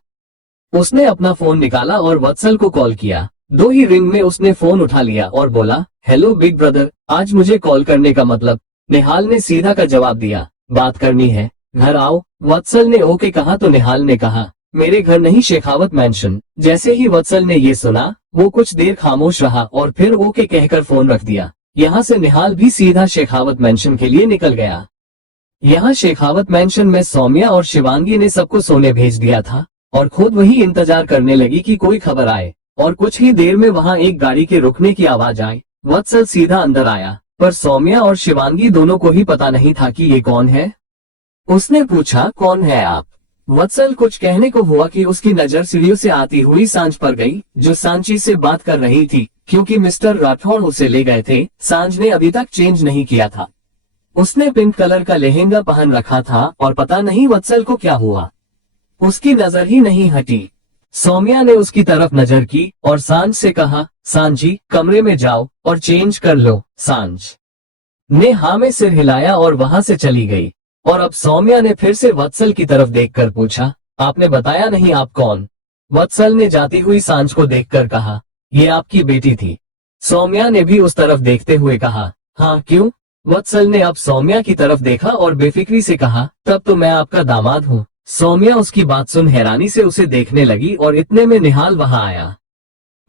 उसने अपना फोन निकाला और वत्सल को कॉल किया। 2 ही रिंग में उसने फोन उठा लिया और बोला हेलो बिग ब्रदर, आज मुझे कॉल करने का मतलब? निहाल ने सीधा का जवाब दिया बात करनी है, घर आओ। वत्सल ने ओके कहा तो निहाल ने कहा मेरे घर नहीं, शेखावत मैंशन। जैसे ही वत्सल ने ये सुना वो कुछ देर खामोश रहा और फिर ओके कहकर फोन रख दिया। यहाँ से निहाल भी सीधा शेखावत मैंशन के लिए निकल गया। यहाँ शेखावत मैंशन में सौम्या और शिवांगी ने सबको सोने भेज दिया था और खुद वही इंतजार करने लगी कि कोई खबर आए। और कुछ ही देर में वहाँ एक गाड़ी के रुकने की आवाज आई। वत्सल सीधा अंदर आया, पर सौम्या और शिवांगी दोनों को ही पता नहीं था कि ये कौन है। उसने पूछा कौन है आप? वत्सल कुछ कहने को हुआ कि उसकी नजर सीढ़ियों से आती हुई सांझ पर गई, जो सांची से बात कर रही थी। क्योंकि मिस्टर राठौड़ उसे ले गए थे, सांझ ने अभी तक चेंज नहीं किया था। उसने पिंक कलर का लहंगा पहन रखा था और पता नहीं वत्सल को क्या हुआ, उसकी नजर ही नहीं हटी। सौम्या ने उसकी तरफ नजर की और सांझ से कहा, सांझ जी कमरे में जाओ और चेंज कर लो। सांझ ने हाँ में सिर हिलाया और वहां से चली गई। और अब सौम्या ने फिर से वत्सल की तरफ देखकर पूछा, आपने बताया नहीं आप कौन? वत्सल ने जाती हुई सांझ को देखकर कहा, ये आपकी बेटी थी। सौम्या ने भी उस तरफ देखते हुए कहा, हाँ क्यों? वत्सल ने अब सौम्या की तरफ देखा और बेफिक्री से कहा, तब तो मैं आपका दामाद हूँ। सौम्या उसकी बात सुन हैरानी से उसे देखने लगी और इतने में निहाल वहां आया।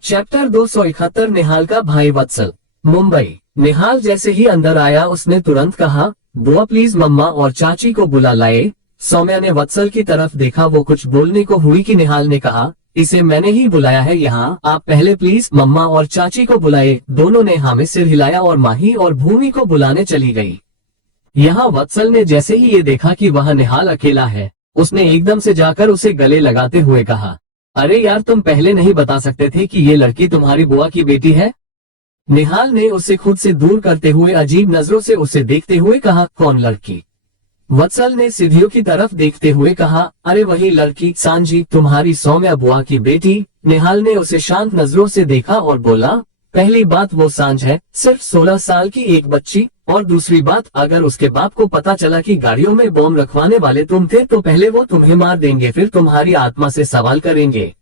चैप्टर 271 निहाल का भाई वत्सल। मुंबई। निहाल जैसे ही अंदर आया उसने तुरंत कहा, बुआ प्लीज मम्मा और चाची को बुला लाए। सौम्या ने वत्सल की तरफ देखा, वो कुछ बोलने को हुई कि निहाल ने कहा, इसे मैंने ही बुलाया है यहाँ, आप पहले प्लीज मम्मा और चाची को बुलाए। दोनों ने हाँ में सिर हिलाया और माही और भूमि को बुलाने चली गई। यहाँ वत्सल ने जैसे ही ये देखा कि वह निहाल अकेला है, उसने एकदम से जाकर उसे गले लगाते हुए कहा, अरे यार तुम पहले नहीं बता सकते थे कि ये लड़की तुम्हारी बुआ की बेटी है? निहाल ने उसे खुद से दूर करते हुए अजीब नजरों से उसे देखते हुए कहा, कौन लड़की? वत्सल ने सीढ़ियों की तरफ देखते हुए कहा, अरे वही लड़की सांझी, तुम्हारी सौम्या बुआ की बेटी। निहाल ने उसे शांत नजरों से देखा और बोला, पहली बात वो सांझ है, सिर्फ 16 साल की एक बच्ची, और दूसरी बात अगर उसके बाप को पता चला कि गाड़ियों में बॉम्ब रखवाने वाले तुम थे तो पहले वो तुम्हें मार देंगे, फिर तुम्हारी आत्मा से सवाल करेंगे।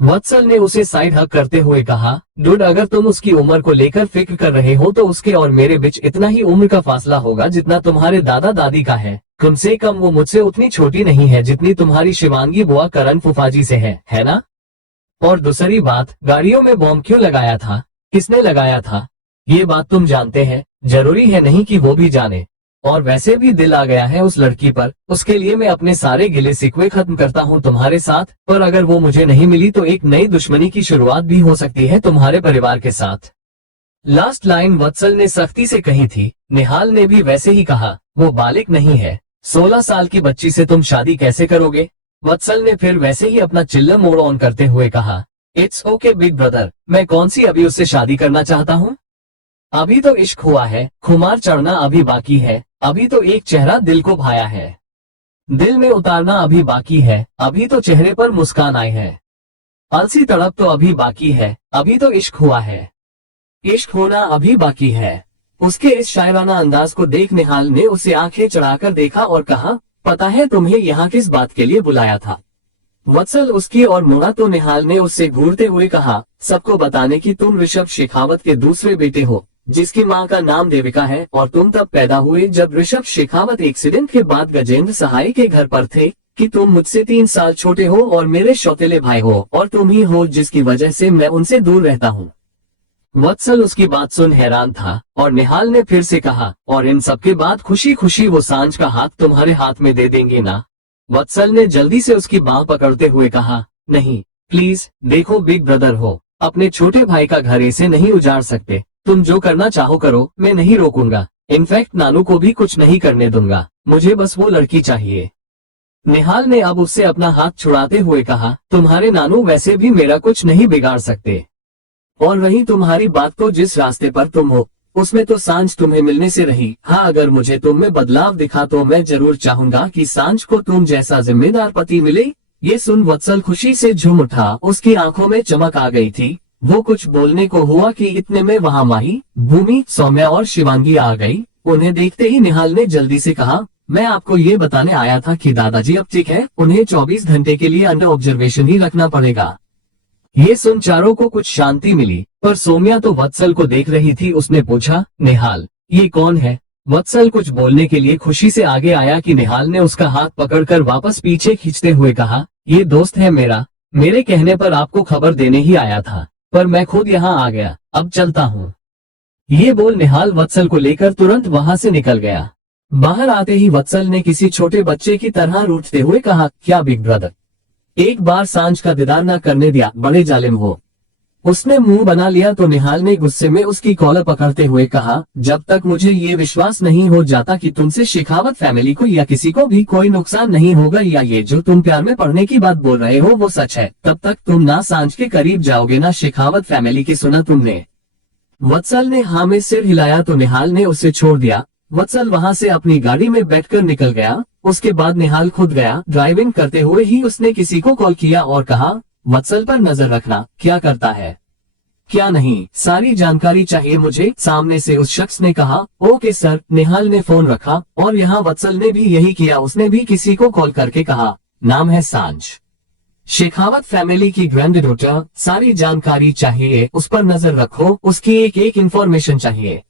वत्सल ने उसे साइड हक करते हुए कहा, डूड अगर तुम उसकी उम्र को लेकर फिक्र कर रहे हो तो उसके और मेरे बीच इतना ही उम्र का फासला होगा जितना तुम्हारे दादा दादी का है। कम से कम वो मुझसे उतनी छोटी नहीं है जितनी तुम्हारी शिवांगी बुआ करण फुफाजी से है ना? और दूसरी बात, गाड़ियों में बॉम्ब क्यों लगाया था? किसने लगाया था? ये बात तुम जानते हैं, जरूरी है नहीं कि वो भी जाने। और वैसे भी दिल आ गया है उस लड़की पर, उसके लिए मैं अपने सारे गिले शिकवे खत्म करता हूँ तुम्हारे साथ, पर अगर वो मुझे नहीं मिली तो एक नई दुश्मनी की शुरुआत भी हो सकती है तुम्हारे परिवार के साथ। लास्ट लाइन वत्सल ने सख्ती से कही थी। निहाल ने भी वैसे ही कहा, वो बालिक नहीं है, 16 साल की बच्ची से तुम शादी कैसे करोगे? वत्सल ने फिर वैसे ही अपना चिल्लम मोड़ ऑन करते हुए कहा, इट्स ओके बिग ब्रदर, मैं कौन सी अभी उससे शादी करना चाहता हूँ? अभी तो इश्क हुआ है, खुमार चढ़ना अभी बाकी है, अभी तो एक चेहरा दिल को भाया है, दिल में उतारना अभी बाकी है, अभी तो चेहरे पर मुस्कान आई है, अलसी तड़प तो अभी बाकी है, अभी तो इश्क हुआ है, इश्क होना अभी बाकी है। उसके इस शायराना अंदाज को देख निहाल ने उसे आंखें चढ़ाकर देखा और कहा, पता है तुम्हें यहाँ किस बात के लिए बुलाया था? वत्सल उसकी और मुड़ा तो निहाल ने उससे घूरते हुए कहा, सबको बताने की तुम ऋषभ शेखावत के दूसरे बेटे हो, जिसकी माँ का नाम देविका है, और तुम तब पैदा हुए जब ऋषभ शेखावत एक्सीडेंट के बाद गजेंद्र सहाय के घर पर थे, कि तुम मुझसे 3 साल छोटे हो और मेरे सौतेले भाई हो, और तुम ही हो जिसकी वजह से मैं उनसे दूर रहता हूँ। वत्सल उसकी बात सुन हैरान था और निहाल ने फिर से कहा, और इन सबके बाद खुशी खुशी वो सांझ का हाथ तुम्हारे हाथ में दे देंगे ना? वत्सल ने जल्दी से उसकी बाह पकड़ते हुए कहा, नहीं प्लीज, देखो बिग ब्रदर हो, अपने छोटे भाई का घर ऐसे नहीं उजाड़ सकते, तुम जो करना चाहो करो, मैं नहीं रोकूंगा, इनफैक्ट नानू को भी कुछ नहीं करने दूंगा, मुझे बस वो लड़की चाहिए। निहाल ने अब उससे अपना हाथ छुड़ाते हुए कहा, तुम्हारे नानू वैसे भी मेरा कुछ नहीं बिगाड़ सकते, और रही तुम्हारी बात, तो जिस रास्ते पर तुम हो उसमें तो सांझ तुम्हें मिलने से रही। हाँ, अगर मुझे तुम में बदलाव दिखा तो मैं जरूर चाहूंगा कि सांझ को तुम जैसा जिम्मेदार पति मिले। ये सुन वत्सल खुशी से झूम उठा, उसकी आंखों में चमक आ गई थी। वो कुछ बोलने को हुआ कि इतने में वहां माही, भूमि, सौम्या और शिवांगी आ गई। उन्हें देखते ही निहाल ने जल्दी से कहा, मैं आपको ये बताने आया था कि दादाजी अब ठीक है, उन्हें 24 घंटे के लिए अंडर ऑब्जर्वेशन ही रखना पड़ेगा। ये सुन चारों को कुछ शांति मिली, पर सौम्या तो वत्सल को देख रही थी। उसने पूछा, निहाल ये कौन है? वत्सल कुछ बोलने के लिए खुशी से आगे आया कि निहाल ने उसका हाथ पकड़कर वापस पीछे खींचते हुए कहा, ये दोस्त है मेरा, मेरे कहने पर आपको खबर देने ही आया था, पर मैं खुद यहाँ आ गया, अब चलता हूँ। ये बोल निहाल वत्सल को लेकर तुरंत वहां से निकल गया। बाहर आते ही वत्सल ने किसी छोटे बच्चे की तरह रूठते हुए कहा, क्या बिग ब्रदर, एक बार सांझ का दीदार न करने दिया, बड़े जालिम हो। उसने मुंह बना लिया तो निहाल ने गुस्से में उसकी कॉलर पकड़ते हुए कहा, जब तक मुझे ये विश्वास नहीं हो जाता कि तुमसे शेखावत फैमिली को या किसी को भी कोई नुकसान नहीं होगा, या ये जो तुम प्यार में पड़ने की बात बोल रहे हो वो सच है, तब तक तुम ना सांझ के करीब जाओगे ना शेखावत फैमिली की। सुना तुमने? वत्सल ने हाँ में सिर हिलाया तो निहाल ने उसे छोड़ दिया। वत्सल वहां से अपनी गाड़ी में बैठकर निकल गया। उसके बाद निहाल खुद गया। ड्राइविंग करते हुए ही उसने किसी को कॉल किया और कहा, वत्सल पर नजर रखना, क्या करता है क्या नहीं, सारी जानकारी चाहिए मुझे। सामने से उस शख्स ने कहा, ओके सर। निहाल ने फोन रखा और यहाँ वत्सल ने भी यही किया। उसने भी किसी को कॉल करके कहा, नाम है सांझ, शेखावत फैमिली की ग्रैंड डॉटर, सारी जानकारी चाहिए, उस पर नजर रखो, उसकी एक एक इन्फॉर्मेशन चाहिए।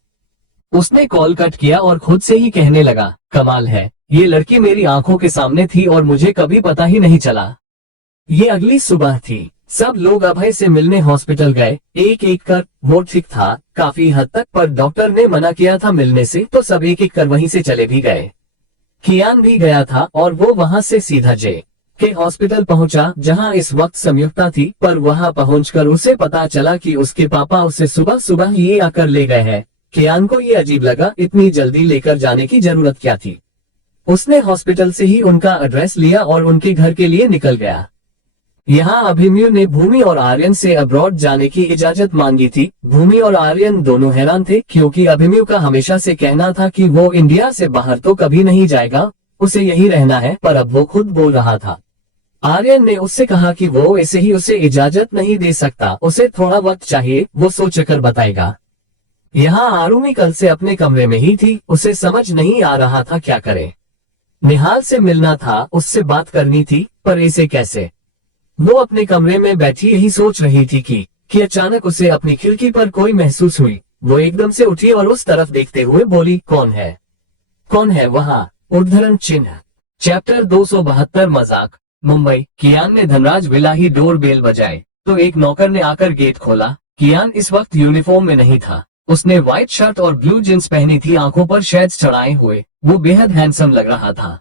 उसने कॉल कट किया और खुद से ही कहने लगा, कमाल है, ये लड़की मेरी आंखों के सामने थी और मुझे कभी पता ही नहीं चला। ये अगली सुबह थी। सब लोग अभय से मिलने हॉस्पिटल गए। एक एक कर। वो ठीक था काफी हद तक, पर डॉक्टर ने मना किया था मिलने से, तो सब एक एक कर वहीं से चले भी गए। कियान भी गया था और वो वहां से सीधा जे के हॉस्पिटल पहुंचा, जहां इस वक्त संयुक्ता थी। पर वहां पहुंचकर उसे पता चला कि उसके पापा उसे सुबह सुबह ये आकर ले गए हैं। कियान को ये अजीब लगा, इतनी जल्दी लेकर जाने की जरूरत क्या थी। उसने हॉस्पिटल से ही उनका एड्रेस लिया और उनके घर के लिए निकल गया। यहाँ अभिमन्यु ने भूमि और आर्यन से अब्रॉड जाने की इजाजत मांगी थी। भूमि और आर्यन दोनों हैरान थे, क्योंकि अभिमन्यु का हमेशा से कहना था कि वो इंडिया से बाहर तो कभी नहीं जाएगा, उसे यही रहना है। पर अब वो खुद बोल रहा था। आर्यन ने उससे कहा कि वो ऐसे ही उसे इजाजत नहीं दे सकता, उसे थोड़ा वक्त चाहिए, वो सोचकर बताएगा। यहाँ आरुमि कल से अपने कमरे में ही थी, उसे समझ नहीं आ रहा था क्या करे। निहाल से मिलना था, उससे बात करनी थी, पर ऐसे कैसे। वो अपने कमरे में बैठी यही सोच रही थी कि अचानक उसे अपनी खिड़की पर कोई महसूस हुई। वो एकदम से उठी और उस तरफ देखते हुए बोली, कौन है वहाँ। उद्धरण चिन्ह। चैप्टर 272 मजाक। मुंबई। कियान ने धनराज विला ही डोर बेल बजाए तो एक नौकर ने आकर गेट खोला। कियान इस वक्त यूनिफॉर्म में नहीं था। उसने व्हाइट शर्ट और ब्लू जींस पहनी थी, आंखों पर शेड्स चढ़ाए हुए। वो बेहद हैंडसम लग रहा था।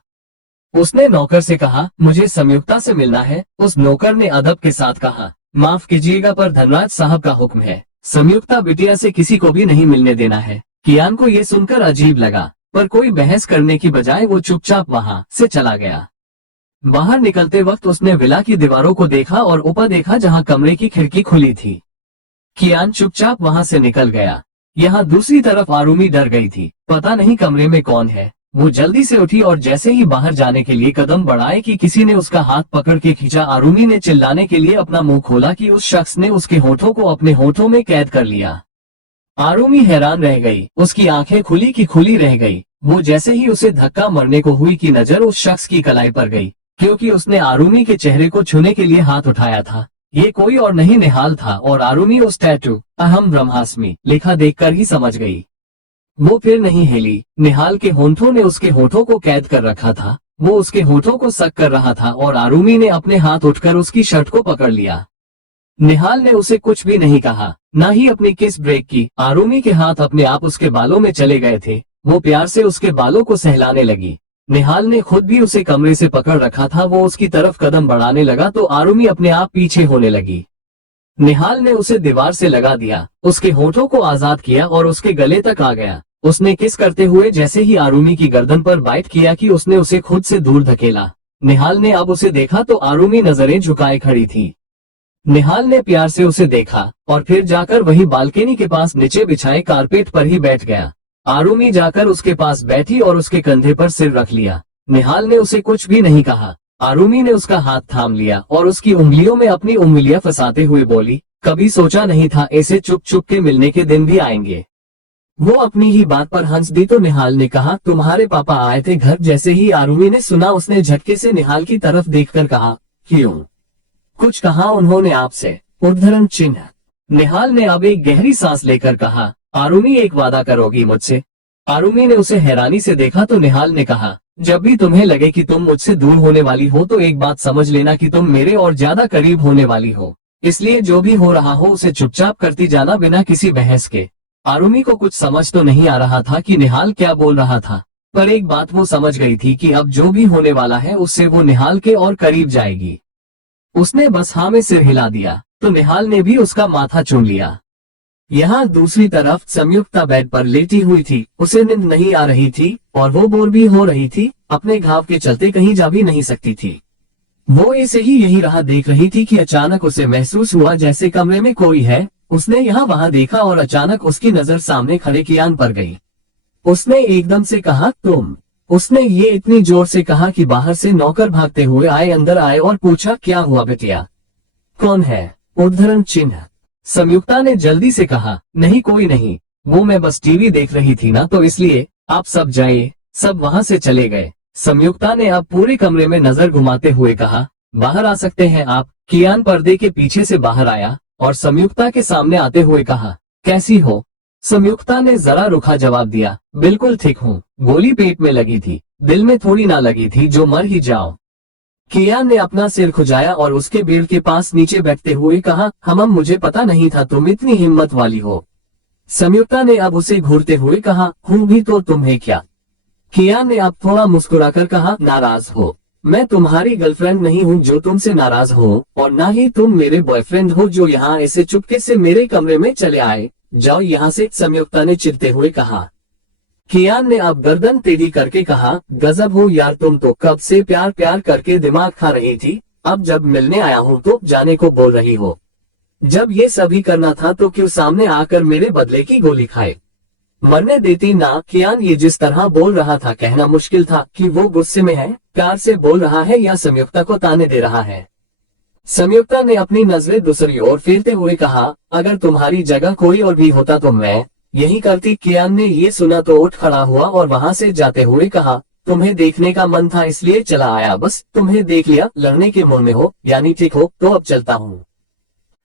उसने नौकर से कहा, मुझे संयुक्ता से मिलना है। उस नौकर ने अदब के साथ कहा, माफ कीजिएगा पर धनराज साहब का हुक्म है, संयुक्ता बिटिया से किसी को भी नहीं मिलने देना है। कियान को ये सुनकर अजीब लगा, पर कोई बहस करने की बजाय वो चुपचाप वहां से चला गया। बाहर निकलते वक्त उसने विला की दीवारों को देखा और ऊपर देखा जहां कमरे की खिड़की खुली थी। कियान चुपचाप वहां से निकल गया। यहाँ दूसरी तरफ आरुमि डर गई थी, पता नहीं कमरे में कौन है। वो जल्दी से उठी और जैसे ही बाहर जाने के लिए कदम बढ़ाए कि किसी ने उसका हाथ पकड़ के खींचा। आरुमि ने चिल्लाने के लिए अपना मुंह खोला कि उस शख्स ने उसके होठों को अपने होठों में कैद कर लिया। आरुमि हैरान रह गई, उसकी आंखें खुली की खुली रह गई। वो जैसे ही उसे धक्का मरने को हुई कि नजर उस शख्स की कलाई पर गई, क्योंकि उसने आरुमि के चेहरे को छूने के लिए हाथ उठाया था। ये कोई और नहीं निहाल था और आरुमि उस टैटू अहम ब्रह्मास्मि लिखा देखकर ही समझ गई। वो फिर नहीं हिली। निहाल के होठों ने उसके होठों को कैद कर रखा था। वो उसके होठों को सक कर रहा था और आरुमि ने अपने हाथ उठकर उसकी शर्ट को पकड़ लिया। निहाल ने उसे कुछ भी नहीं कहा, न ही अपनी किस ब्रेक की। आरुमि के हाथ अपने आप उसके बालों में चले गए थे। वो प्यार से उसके बालों को सहलाने लगी। निहाल ने खुद भी उसे कमरे से पकड़ रखा था। वो उसकी तरफ कदम बढ़ाने लगा तो आरुमि अपने आप पीछे होने लगी। निहाल ने उसे दीवार से लगा दिया, उसके होठों को आजाद किया और उसके गले तक आ गया। उसने किस करते हुए जैसे ही आरुमि की गर्दन पर बाइट किया कि उसने उसे खुद से दूर धकेला। निहाल ने अब उसे देखा तो आरुमि नजरें झुकाए खड़ी थी। निहाल ने प्यार से उसे देखा और फिर जाकर वही बालकनी के पास नीचे बिछाए कारपेट पर ही बैठ गया। आरुमि जाकर उसके पास बैठी और उसके कंधे पर सिर रख लिया। निहाल ने उसे कुछ भी नहीं कहा। आरुमि ने उसका हाथ थाम लिया और उसकी उंगलियों में अपनी उंगलियां फंसाते हुए बोली, कभी सोचा नहीं था ऐसे चुप चुप के मिलने के दिन भी आएंगे। वो अपनी ही बात पर हंस दी तो निहाल ने कहा, तुम्हारे पापा आए थे घर। जैसे ही आरुमि ने सुना उसने झटके से निहाल की तरफ देखकर कहा, क्यों, कुछ कहा उन्होंने आपसे। उद्धरण चिन्ह। निहाल ने अब एक गहरी सांस लेकर कहा, आरुमि एक वादा करोगी मुझसे। आरुमि ने उसे हैरानी से देखा तो निहाल ने कहा, जब भी तुम्हें लगे कि तुम मुझसे दूर होने वाली हो तो एक बात समझ लेना कि तुम मेरे और ज्यादा करीब होने वाली हो। इसलिए जो भी हो रहा हो उसे चुपचाप करती जाना बिना किसी बहस के। आरुमि को कुछ समझ तो नहीं आ रहा था कि निहाल क्या बोल रहा था, पर एक बात वो समझ गई थी कि अब जो भी होने वाला है उससे वो निहाल के और करीब जाएगी। उसने बस हाँ में सिर हिला दिया तो निहाल ने भी उसका माथा चूम लिया। यहाँ दूसरी तरफ संयुक्ता बेड पर लेटी हुई थी। उसे नींद नहीं आ रही थी और वो बोर भी हो रही थी। अपने घाव के चलते कहीं जा भी नहीं सकती थी। वो ऐसे ही यही राह देख रही थी कि अचानक उसे महसूस हुआ जैसे कमरे में कोई है। उसने यहाँ वहाँ देखा और अचानक उसकी नजर सामने खड़े कियान पर गई। उसने एकदम से कहा, तुम। उसने ये इतनी जोर से कहा कि बाहर से नौकर भागते हुए अंदर आए और पूछा, क्या हुआ बिटिया? कौन है? उद्धरण चिन्ह। संयुक्ता ने जल्दी से कहा, नहीं कोई नहीं, वो मैं बस टीवी देख रही थी ना तो इसलिए। आप सब जाइए। सब वहां से चले गए। संयुक्ता ने अब पूरे कमरे में नजर घुमाते हुए कहा, बाहर आ सकते हैं आप? कियान पर्दे के पीछे से बाहर आया और संयुक्ता के सामने आते हुए कहा, कैसी हो? संयुक्ता ने जरा रुखा जवाब दिया, बिल्कुल ठीक हूँ। गोली पेट में लगी थी, दिल में थोड़ी ना लगी थी जो मर ही जाओ। कियान ने अपना सिर खुजाया और उसके बेड के पास नीचे बैठते हुए कहा, हमम मुझे पता नहीं था तुम इतनी हिम्मत वाली हो। संयुक्ता ने अब उसे घूरते हुए कहा, हूँ भी तो तुम्हें क्या? कियान ने अब थोड़ा मुस्कुराकर कहा, नाराज हो? मैं तुम्हारी गर्लफ्रेंड नहीं हूँ जो तुमसे नाराज हो, और ना ही तुम मेरे बॉयफ्रेंड हो जो यहाँ ऐसे चुपके से मेरे कमरे में चले आए। जाओ यहाँ से, संयुक्ता ने चिढ़ते हुए कहा। कियान ने अब गर्दन टेढ़ी करके कहा, गजब हो यार, तुम तो कब से प्यार प्यार करके दिमाग खा रही थी, अब जब मिलने आया हूँ तो जाने को बोल रही हो। जब ये सभी करना था तो क्यों सामने आकर मेरे बदले की गोली खाए? मरने देती ना। कियान ये जिस तरह बोल रहा था कहना मुश्किल था कि वो गुस्से में है, प्यार से बोल रहा है या संयुक्ता को ताने दे रहा है। संयुक्ता ने अपनी नजरें दूसरी ओर फेरते हुए कहा, अगर तुम्हारी जगह कोई और भी होता तो मैं यही करती। कियान ने ये सुना तो उठ खड़ा हुआ और वहां से जाते हुए कहा, तुम्हें देखने का मन था इसलिए चला आया, बस तुम्हें देख लिया, लड़ने के मूड में हो यानी ठीक हो, तो अब चलता हूँ।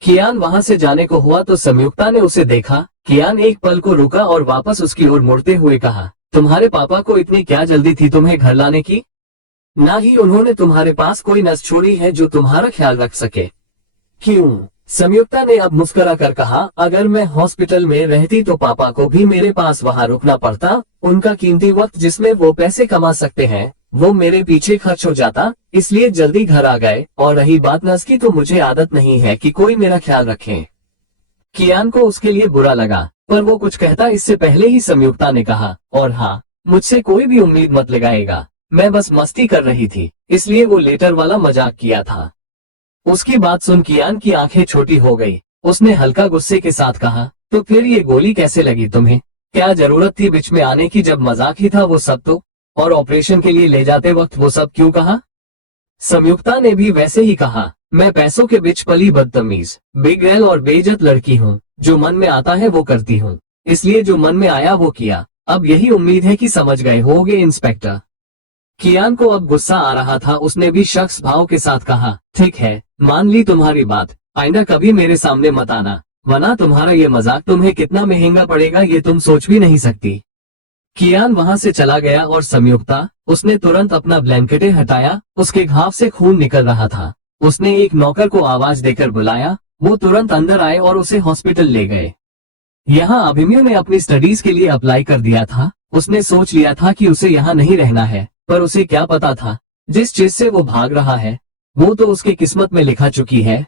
कियान वहां से जाने को हुआ तो संयुक्ता ने उसे देखा। कियान एक पल को रुका और वापस उसकी ओर मुड़ते हुए कहा, तुम्हारे पापा को इतनी क्या जल्दी थी तुम्हें घर लाने की? ना ही उन्होंने तुम्हारे पास कोई नस छोड़ी है जो तुम्हारा ख्याल रख सके। क्यों? संयुक्ता ने अब मुस्कुरा कर कहा, अगर मैं हॉस्पिटल में रहती तो पापा को भी मेरे पास वहां रुकना पड़ता, उनका कीमती वक्त जिसमें वो पैसे कमा सकते हैं वो मेरे पीछे खर्च हो जाता, इसलिए जल्दी घर आ गए। और रही बात नस की, तो मुझे आदत नहीं है कि कोई मेरा ख्याल रखे। कियान को उसके लिए बुरा लगा, पर वो कुछ कहता इससे पहले ही संयुक्ता ने कहा, और हाँ, मुझसे कोई भी उम्मीद मत लगाएगा, मैं बस मस्ती कर रही थी, इसलिए वो लेटर वाला मजाक किया था। उसकी बात सुन कियान की आंखें छोटी हो गई। उसने हल्का गुस्से के साथ कहा, तो फिर ये गोली कैसे लगी तुम्हें? क्या जरूरत थी बीच में आने की जब मजाक ही था वो सब तो? और ऑपरेशन के लिए ले जाते वक्त वो सब क्यों कहा? संयुक्ता ने भी वैसे ही कहा, मैं पैसों के बीच पली बदतमीज, बेगैल और बेइज्जत लड़की हूँ, जो मन में आता है वो करती हूँ, इसलिए जो मन में आया वो किया। अब यही उम्मीद है कि समझ गए होगे इंस्पेक्टर। कियान को अब गुस्सा आ रहा था। उसने भी शख्स भाव के साथ कहा, ठीक है, मान ली तुम्हारी बात, आइंदा कभी मेरे सामने मत आना, वरना तुम्हारा ये मजाक तुम्हें कितना महंगा पड़ेगा ये तुम सोच भी नहीं सकती। कियान वहां से चला गया और संयुक्ता, उसने तुरंत अपना ब्लैंकेटे हटाया, उसके घाव से खून निकल रहा था। उसने एक नौकर को आवाज देकर बुलाया, वो तुरंत अंदर आए और उसे हॉस्पिटल ले गए। यहाँ अभिमन्यु ने अपनी स्टडीज के लिए अप्लाई कर दिया था। उसने सोच लिया था कि उसे यहाँ नहीं रहना है, पर उसे क्या पता था जिस चीज से वो भाग रहा है वो तो उसके किस्मत में लिखा चुकी है।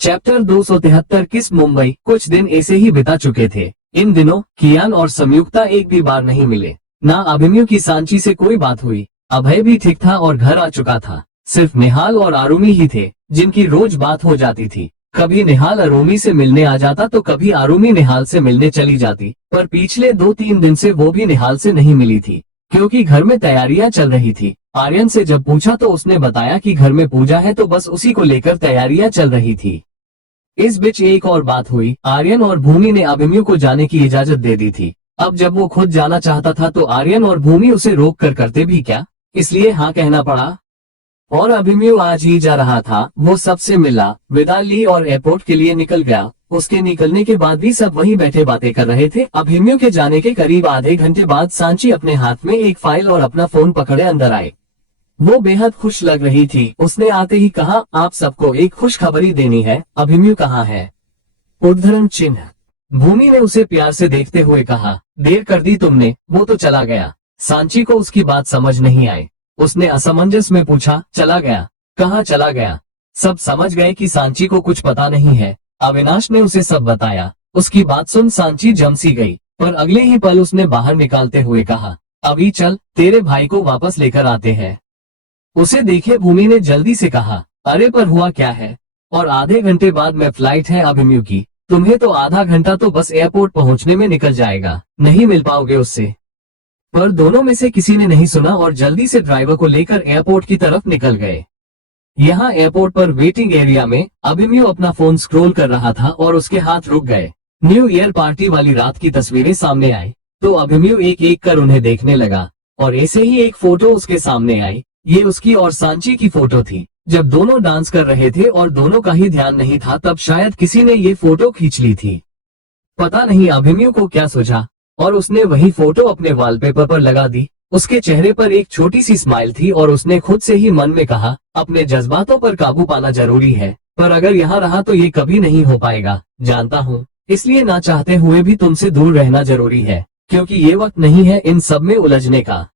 चैप्टर 273 किस मुंबई। कुछ दिन ऐसे ही बिता चुके थे। इन दिनों कियान और संयुक्ता एक भी बार नहीं मिले। ना अभिमन्यु की सांची से कोई बात हुई। अभय भी ठीक था और घर आ चुका था। सिर्फ निहाल और आरुमी ही थे जिनकी रोज बात हो जाती थी। कभी निहाल आरुमी से मिलने आ जाता तो कभी आरुमी निहाल से मिलने चली जाती, पर पिछले 2-3 दिन से वो भी निहाल से नहीं मिली थी क्योंकि घर में तैयारियां चल रही थी। आर्यन से जब पूछा तो उसने बताया कि घर में पूजा है तो बस उसी को लेकर तैयारियां चल रही थी। इस बीच एक और बात हुई। आर्यन और भूमि ने अभिमन्यु को जाने की इजाजत दे दी थी। अब जब वो खुद जाना चाहता था तो आर्यन और भूमि उसे रोक कर करते भी क्या, इसलिए हाँ कहना पड़ा। और अभिमन्यु आज ही जा रहा था। वो सबसे मिला, विदा ली और एयरपोर्ट के लिए निकल गया। उसके निकलने के बाद भी सब वहीं बैठे बातें कर रहे थे। अभिमन्यु के जाने के करीब आधे घंटे बाद सांची अपने हाथ में एक फाइल और अपना फोन पकड़े अंदर आए। वो बेहद खुश लग रही थी। उसने आते ही कहा, आप सबको एक खुशखबरी देनी है। अभिमन्यु कहाँ है? उद्धरण चिन्ह। भूमि ने उसे प्यार से देखते हुए कहा, देर कर दी तुमने, वो तो चला गया। सांची को उसकी बात समझ नहीं आई। उसने असमंजस में पूछा, चला गया? कहाँ चला गया? सब समझ गए कि सांची को कुछ पता नहीं है। अविनाश ने उसे सब बताया। उसकी बात सुन सांची जमसी गई, पर अगले ही पल उसने बाहर निकालते हुए कहा, अभी चल, तेरे भाई को वापस लेकर आते हैं। उसे देखे भूमि ने जल्दी से कहा, अरे पर हुआ क्या है? और आधे घंटे बाद में फ्लाइट है अभिमन्यु की। तुम्हें तो आधा घंटा तो बस एयरपोर्ट पहुंचने में निकल जाएगा, नहीं मिल पाओगे उससे। पर दोनों में से किसी ने नहीं सुना और जल्दी से ड्राइवर को लेकर एयरपोर्ट की तरफ निकल गए। यहाँ एयरपोर्ट पर वेटिंग एरिया में अभिमन्यु अपना फोन स्क्रॉल कर रहा था और उसके हाथ रुक गए। न्यू ईयर पार्टी वाली रात की तस्वीरें सामने आई तो अभिमन्यु एक एक कर उन्हें देखने लगा और ऐसे ही एक फोटो उसके सामने आई। ये उसकी और सांची की फोटो थी जब दोनों डांस कर रहे थे और दोनों का ही ध्यान नहीं था, तब शायद किसी ने ये फोटो खींच ली थी। पता नहीं अभिमन्यु को क्या सूझा और उसने वही फोटो अपने वॉलपेपर पर लगा दी। उसके चेहरे पर एक छोटी सी स्माइल थी और उसने खुद से ही मन में कहा, अपने जज्बातों पर काबू पाना जरूरी है, पर अगर यहाँ रहा तो ये कभी नहीं हो पाएगा, जानता हूँ। इसलिए ना चाहते हुए भी तुमसे दूर रहना जरूरी है, क्योंकि ये वक्त नहीं है इन सब में उलझने का।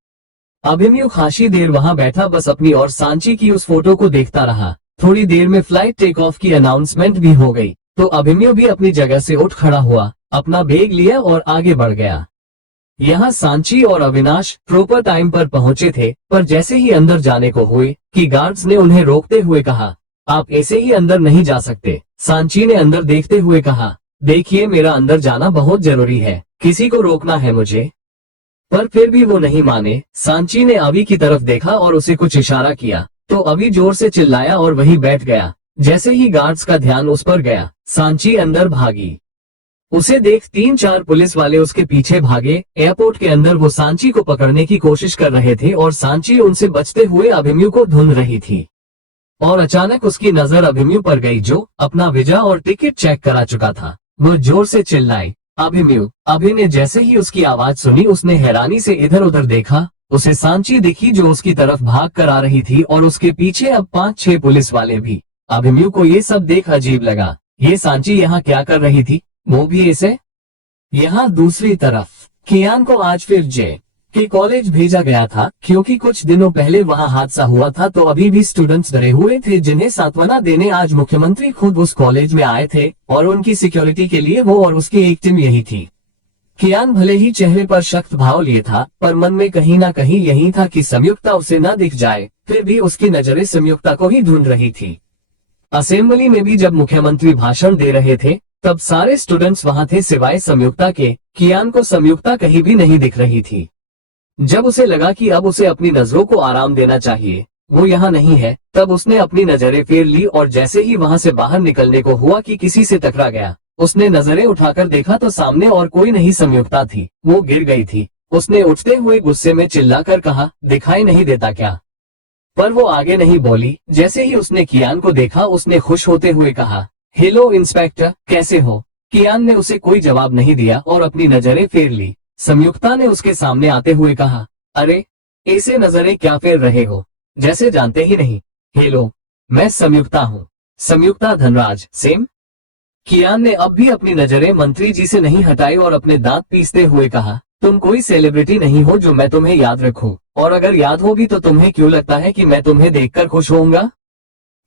अभिमन्यु खासी देर वहाँ बैठा बस अपनी और सांची की उस फोटो को देखता रहा। थोड़ी देर में फ्लाइट टेक ऑफ की अनाउंसमेंट भी हो गई तो अभिमन्यु भी अपनी जगह से उठ खड़ा हुआ, अपना बैग लिया और आगे बढ़ गया। यहाँ सांची और अविनाश प्रॉपर टाइम पर पहुंचे थे, पर जैसे ही अंदर जाने को हुए कि गार्ड्स ने उन्हें रोकते हुए कहा, आप ऐसे ही अंदर नहीं जा सकते। सांची ने अंदर देखते हुए कहा, देखिए मेरा अंदर जाना बहुत जरूरी है, किसी को रोकना है मुझे। पर फिर भी वो नहीं माने। सांची ने अभी की तरफ देखा और उसे कुछ इशारा किया तो अभी जोर से चिल्लाया और वहीं बैठ गया। जैसे ही गार्ड्स का ध्यान उस पर गया, सांची अंदर भागी। उसे देख 3-4 पुलिस वाले उसके पीछे भागे। एयरपोर्ट के अंदर वो सांची को पकड़ने की कोशिश कर रहे थे और सांची उनसे बचते हुए अभिमन्यु को ढूंढ रही थी। और अचानक उसकी नजर अभिमन्यु पर गई जो अपना वीजा और टिकट चेक करा चुका था। वो जोर से चिल्लाई, अभिमन्यु। अभि ने जैसे ही उसकी आवाज सुनी उसने हैरानी से इधर उधर देखा। उसे सांची दिखी जो उसकी तरफ भाग कर आ रही थी और उसके पीछे अब 5-6 पुलिस वाले भी। अभिमन्यु को ये सब देख अजीब लगा। ये सांची यहाँ क्या कर रही थी, वो भी ऐसे। यहाँ दूसरी तरफ कियान को आज फिर जे के कॉलेज भेजा गया था, क्योंकि कुछ दिनों पहले वहाँ हादसा हुआ था तो अभी भी स्टूडेंट्स डरे हुए थे, जिन्हें सांत्वना देने आज मुख्यमंत्री खुद उस कॉलेज में आए थे और उनकी सिक्योरिटी के लिए वो और उसकी एक टीम यही थी। कियान भले ही चेहरे पर सख्त भाव लिए था, पर मन में कहीं ना कहीं यही था कि संयुक्ता उसे न दिख जाए। फिर भी उसकी नजरें संयुक्ता को ही ढूंढ रही थी। असेंबली में भी जब मुख्यमंत्री भाषण दे रहे थे तब सारे स्टूडेंट्स वहाँ थे सिवाय संयुक्ता के। कियान को संयुक्ता कहीं भी नहीं दिख रही थी। जब उसे लगा कि अब उसे अपनी नजरों को आराम देना चाहिए, वो यहाँ नहीं है, तब उसने अपनी नजरें फेर ली और जैसे ही वहाँ से बाहर निकलने को हुआ कि किसी से टकरा गया, उसने नजरें उठाकर देखा तो सामने और कोई नहीं संयुक्ता थी। वो गिर गई थी। उसने उठते हुए गुस्से में चिल्लाकर कहा, दिखाई नहीं देता क्या? पर वो आगे नहीं बोली। जैसे ही उसने कियान को देखा उसने खुश होते हुए कहा, हेलो इंस्पेक्टर, कैसे हो? कियान ने उसे कोई जवाब नहीं दिया और अपनी नजरें फेर ली। संयुक्ता ने उसके सामने आते हुए कहा, अरे ऐसे नजरें क्या फेर रहे हो, जैसे जानते ही नहीं। हेलो, मैं संयुक्ता हूँ, संयुक्ता धनराज सेम। कियान ने अब भी अपनी नजरें मंत्री जी से नहीं हटाई और अपने दांत पीसते हुए कहा, तुम कोई सेलिब्रिटी नहीं हो जो मैं तुम्हें याद रखूं, और अगर याद हो भी तो तुम्हें क्यों लगता है कि मैं तुम्हें देखकर खुश होऊंगा?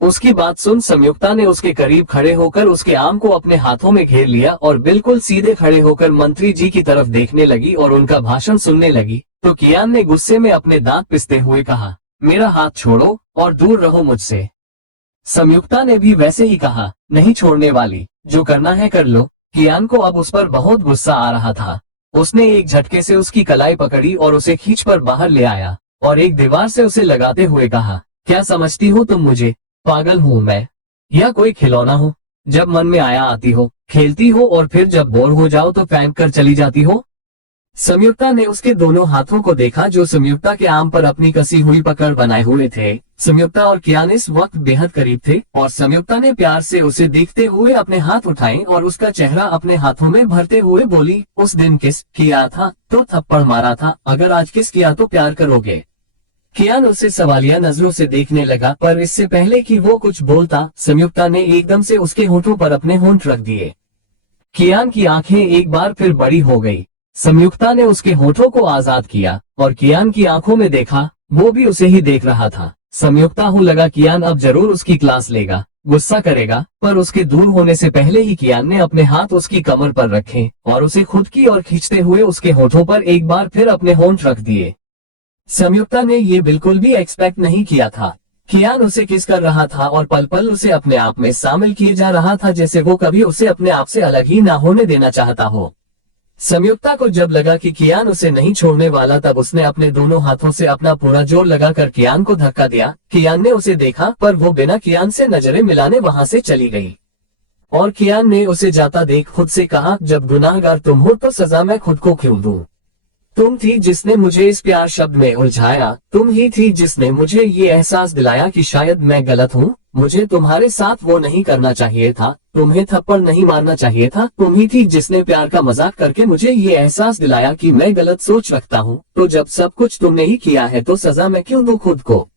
उसकी बात सुन संयुक्ता ने उसके करीब खड़े होकर उसके आर्म को अपने हाथों में घेर लिया और बिल्कुल सीधे खड़े होकर मंत्री जी की तरफ देखने लगी और उनका भाषण सुनने लगी। तो कियान ने गुस्से में अपने दांत पिसते हुए कहा, मेरा हाथ छोड़ो और दूर रहो मुझसे। संयुक्ता ने भी वैसे ही कहा, नहीं छोड़ने वाली, जो करना है कर लो। कियान को अब उस पर बहुत गुस्सा आ रहा था। उसने एक झटके से उसकी कलाई पकड़ी और उसे खींच कर बाहर ले आया और एक दीवार से उसे लगाते हुए कहा, क्या समझती हो तुम मुझे? पागल हूँ मैं या कोई खिलौना हूँ? जब मन में आया आती हो, खेलती हो और फिर जब बोर हो जाओ तो फेंक कर चली जाती हो। संयुक्ता ने उसके दोनों हाथों को देखा जो संयुक्ता के आर्म पर अपनी कसी हुई पकड़ बनाए हुए थे। संयुक्ता और कियान इस वक्त बेहद करीब थे और संयुक्ता ने प्यार से उसे देखते हुए अपने हाथ उठाए और उसका चेहरा अपने हाथों में भरते हुए बोली, उस दिन किस किया था तो थप्पड़ मारा था, अगर आज किस किया तो प्यार करोगे? कियान उसे सवालिया नजरों से देखने लगा, पर इससे पहले कि वो कुछ बोलता संयुक्ता ने एकदम से उसके होठों पर अपने होंठ रख दिए। कियान की आंखें एक बार फिर बड़ी हो गई। संयुक्ता ने उसके होठों को आजाद किया और कियान की आंखों में देखा, वो भी उसे ही देख रहा था। संयुक्ता को लगा कियान अब जरूर उसकी क्लास लेगा, गुस्सा करेगा, पर उसके दूर होने से पहले ही कियान ने अपने हाथ उसकी कमर पर रखे और उसे खुद की ओर खींचते हुए उसके होठों पर एक बार फिर अपने होंठ रख दिए। संयुक्ता ने ये बिल्कुल भी एक्सपेक्ट नहीं किया था। कियान उसे किस कर रहा था और पल पल उसे अपने आप में शामिल किए जा रहा था, जैसे वो कभी उसे अपने आप से अलग ही ना होने देना चाहता हो। संयुक्ता को जब लगा कि कियान उसे नहीं छोड़ने वाला, तब उसने अपने दोनों हाथों से अपना पूरा जोर लगाकर कियान को धक्का दिया। कियान ने उसे देखा, पर वो बिना कियान से नजरें मिलाने वहां से चली गई। और कियान ने उसे जाता देख खुद से कहा, जब गुनाहगार तुम हो तो सजा मैं खुद को क्यों दूं? तुम थी जिसने मुझे इस प्यार शब्द में उलझाया, तुम ही थी जिसने मुझे ये एहसास दिलाया कि शायद मैं गलत हूँ। मुझे तुम्हारे साथ वो नहीं करना चाहिए था, तुम्हें थप्पड़ नहीं मारना चाहिए था। तुम ही थी जिसने प्यार का मजाक करके मुझे ये एहसास दिलाया कि मैं गलत सोच रखता हूँ। तो जब सब कुछ तुमने ही किया है तो सजा मैं क्यों दूं खुद को?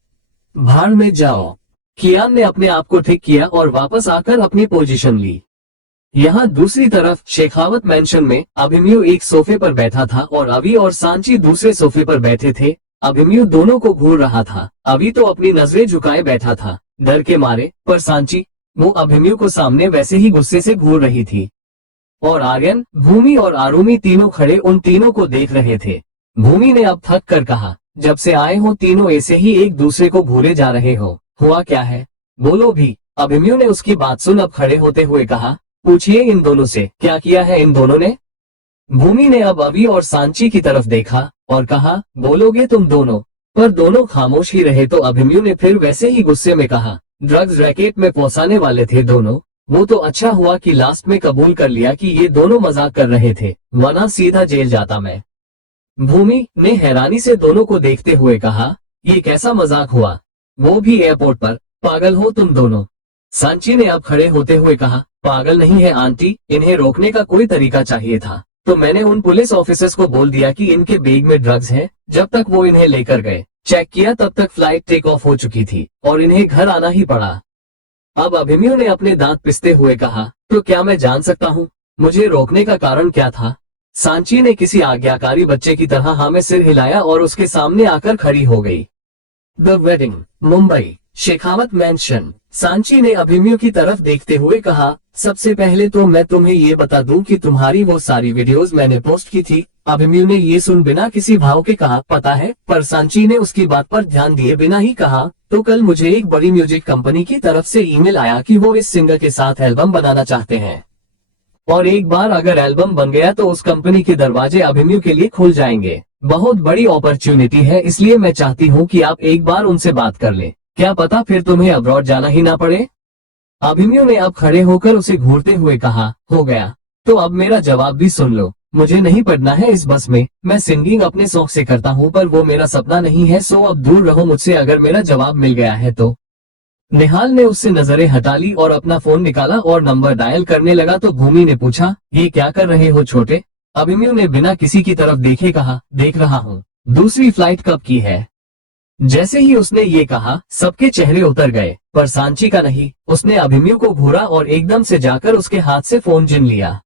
भाड़ में जाओ। कियान ने अपने आप को ठीक किया और वापस आकर अपनी पोजीशन ली। यहाँ दूसरी तरफ शेखावत मैंशन में अभिमन्यु एक सोफे पर बैठा था और अभी और सांची दूसरे सोफे पर बैठे थे। अभिमन्यु दोनों को घूर रहा था। अभी तो अपनी नजरें झुकाए बैठा था डर के मारे, पर सांची वो अभिमन्यु को सामने वैसे ही गुस्से से घूर रही थी। और आर्यन, भूमि और आरुमि तीनों खड़े उन तीनों को देख रहे थे। भूमि ने अब थक कर कहा, जब से आए हो तीनों ऐसे ही एक दूसरे को घूरे जा रहे हो, हुआ क्या है? बोलो भी। अभिमन्यु ने उसकी बात सुन अब खड़े होते हुए कहा, पूछिए इन दोनों से, क्या किया है इन दोनों ने? भूमि ने अब अभी और सांची की तरफ देखा और कहा, बोलोगे तुम दोनों? पर दोनों खामोश ही रहे। तो अभिमन्यु ने फिर वैसे ही गुस्से में कहा, ड्रग्स रैकेट में पहुंचाने वाले थे दोनों। वो तो अच्छा हुआ कि लास्ट में कबूल कर लिया कि ये दोनों मजाक कर रहे थे, वरना सीधा जेल जाता मैं। भूमि ने हैरानी से दोनों को देखते हुए कहा, ये कैसा मजाक हुआ, वो भी एयरपोर्ट पर? पागल हो तुम दोनों। सांची ने अब खड़े होते हुए कहा, पागल नहीं है आंटी, इन्हें रोकने का कोई तरीका चाहिए था। तो मैंने उन पुलिस ऑफिसर्स को बोल दिया कि इनके बैग में ड्रग्स है। जब तक वो इन्हें लेकर गए, चेक किया, तब तक फ्लाइट टेक ऑफ हो चुकी थी और इन्हें घर आना ही पड़ा। अब अभिमन्यु ने अपने दांत पिसते हुए कहा, तो क्या मैं जान सकता हूँ मुझे रोकने का कारण क्या था? सांची ने किसी आज्ञाकारी बच्चे की तरह हाँ में सिर हिलाया और उसके सामने आकर खड़ी हो गई। The wedding, Mumbai, Shekhawat mention. Sanchi ने अभिमन्यु की तरफ देखते हुए कहा, सबसे पहले तो मैं तुम्हें ये बता दूं कि तुम्हारी वो सारी वीडियोस मैंने पोस्ट की थी। अभिमन्यु ने ये सुन बिना किसी भाव के कहा, पता है, पर सांची ने उसकी बात पर ध्यान दिए बिना ही कहा, तो कल मुझे एक बड़ी म्यूजिक कंपनी की तरफ से ईमेल आया कि वो इस सिंगर के साथ एल्बम बनाना चाहते हैं। और एक बार अगर एल्बम बन गया तो उस कंपनी के दरवाजे अभिमन्यु के लिए खुल जाएंगे। बहुत बड़ी अपॉर्चुनिटी है, इसलिए मैं चाहती हूँ कि आप एक बार उनसे बात कर लें। क्या पता फिर तुम्हें अब्रॉड जाना ही ना पड़े। अभिमन्यु ने अब खड़े होकर उसे घूरते हुए कहा, हो गया। तो अब मेरा जवाब भी सुन लो, मुझे नहीं पढ़ना है इस बस में। मैं सिंगिंग अपने शौक से करता हूँ, पर वो मेरा सपना नहीं है, सो अब दूर रहो मुझसे अगर मेरा जवाब मिल गया है तो। निहाल ने उससे नजरें हटा ली और अपना फोन निकाला और नंबर डायल करने लगा। तो भूमि ने पूछा, ये क्या कर रहे हो छोटे? अभिमन्यु ने बिना किसी की तरफ देखे कहा, देख रहा हूँ दूसरी फ्लाइट कब की है। जैसे ही उसने ये कहा, सबके चेहरे उतर गए, पर सांची का नहीं। उसने अभिमन्यु को घूरा और एकदम से जाकर उसके हाथ से फोन छीन लिया।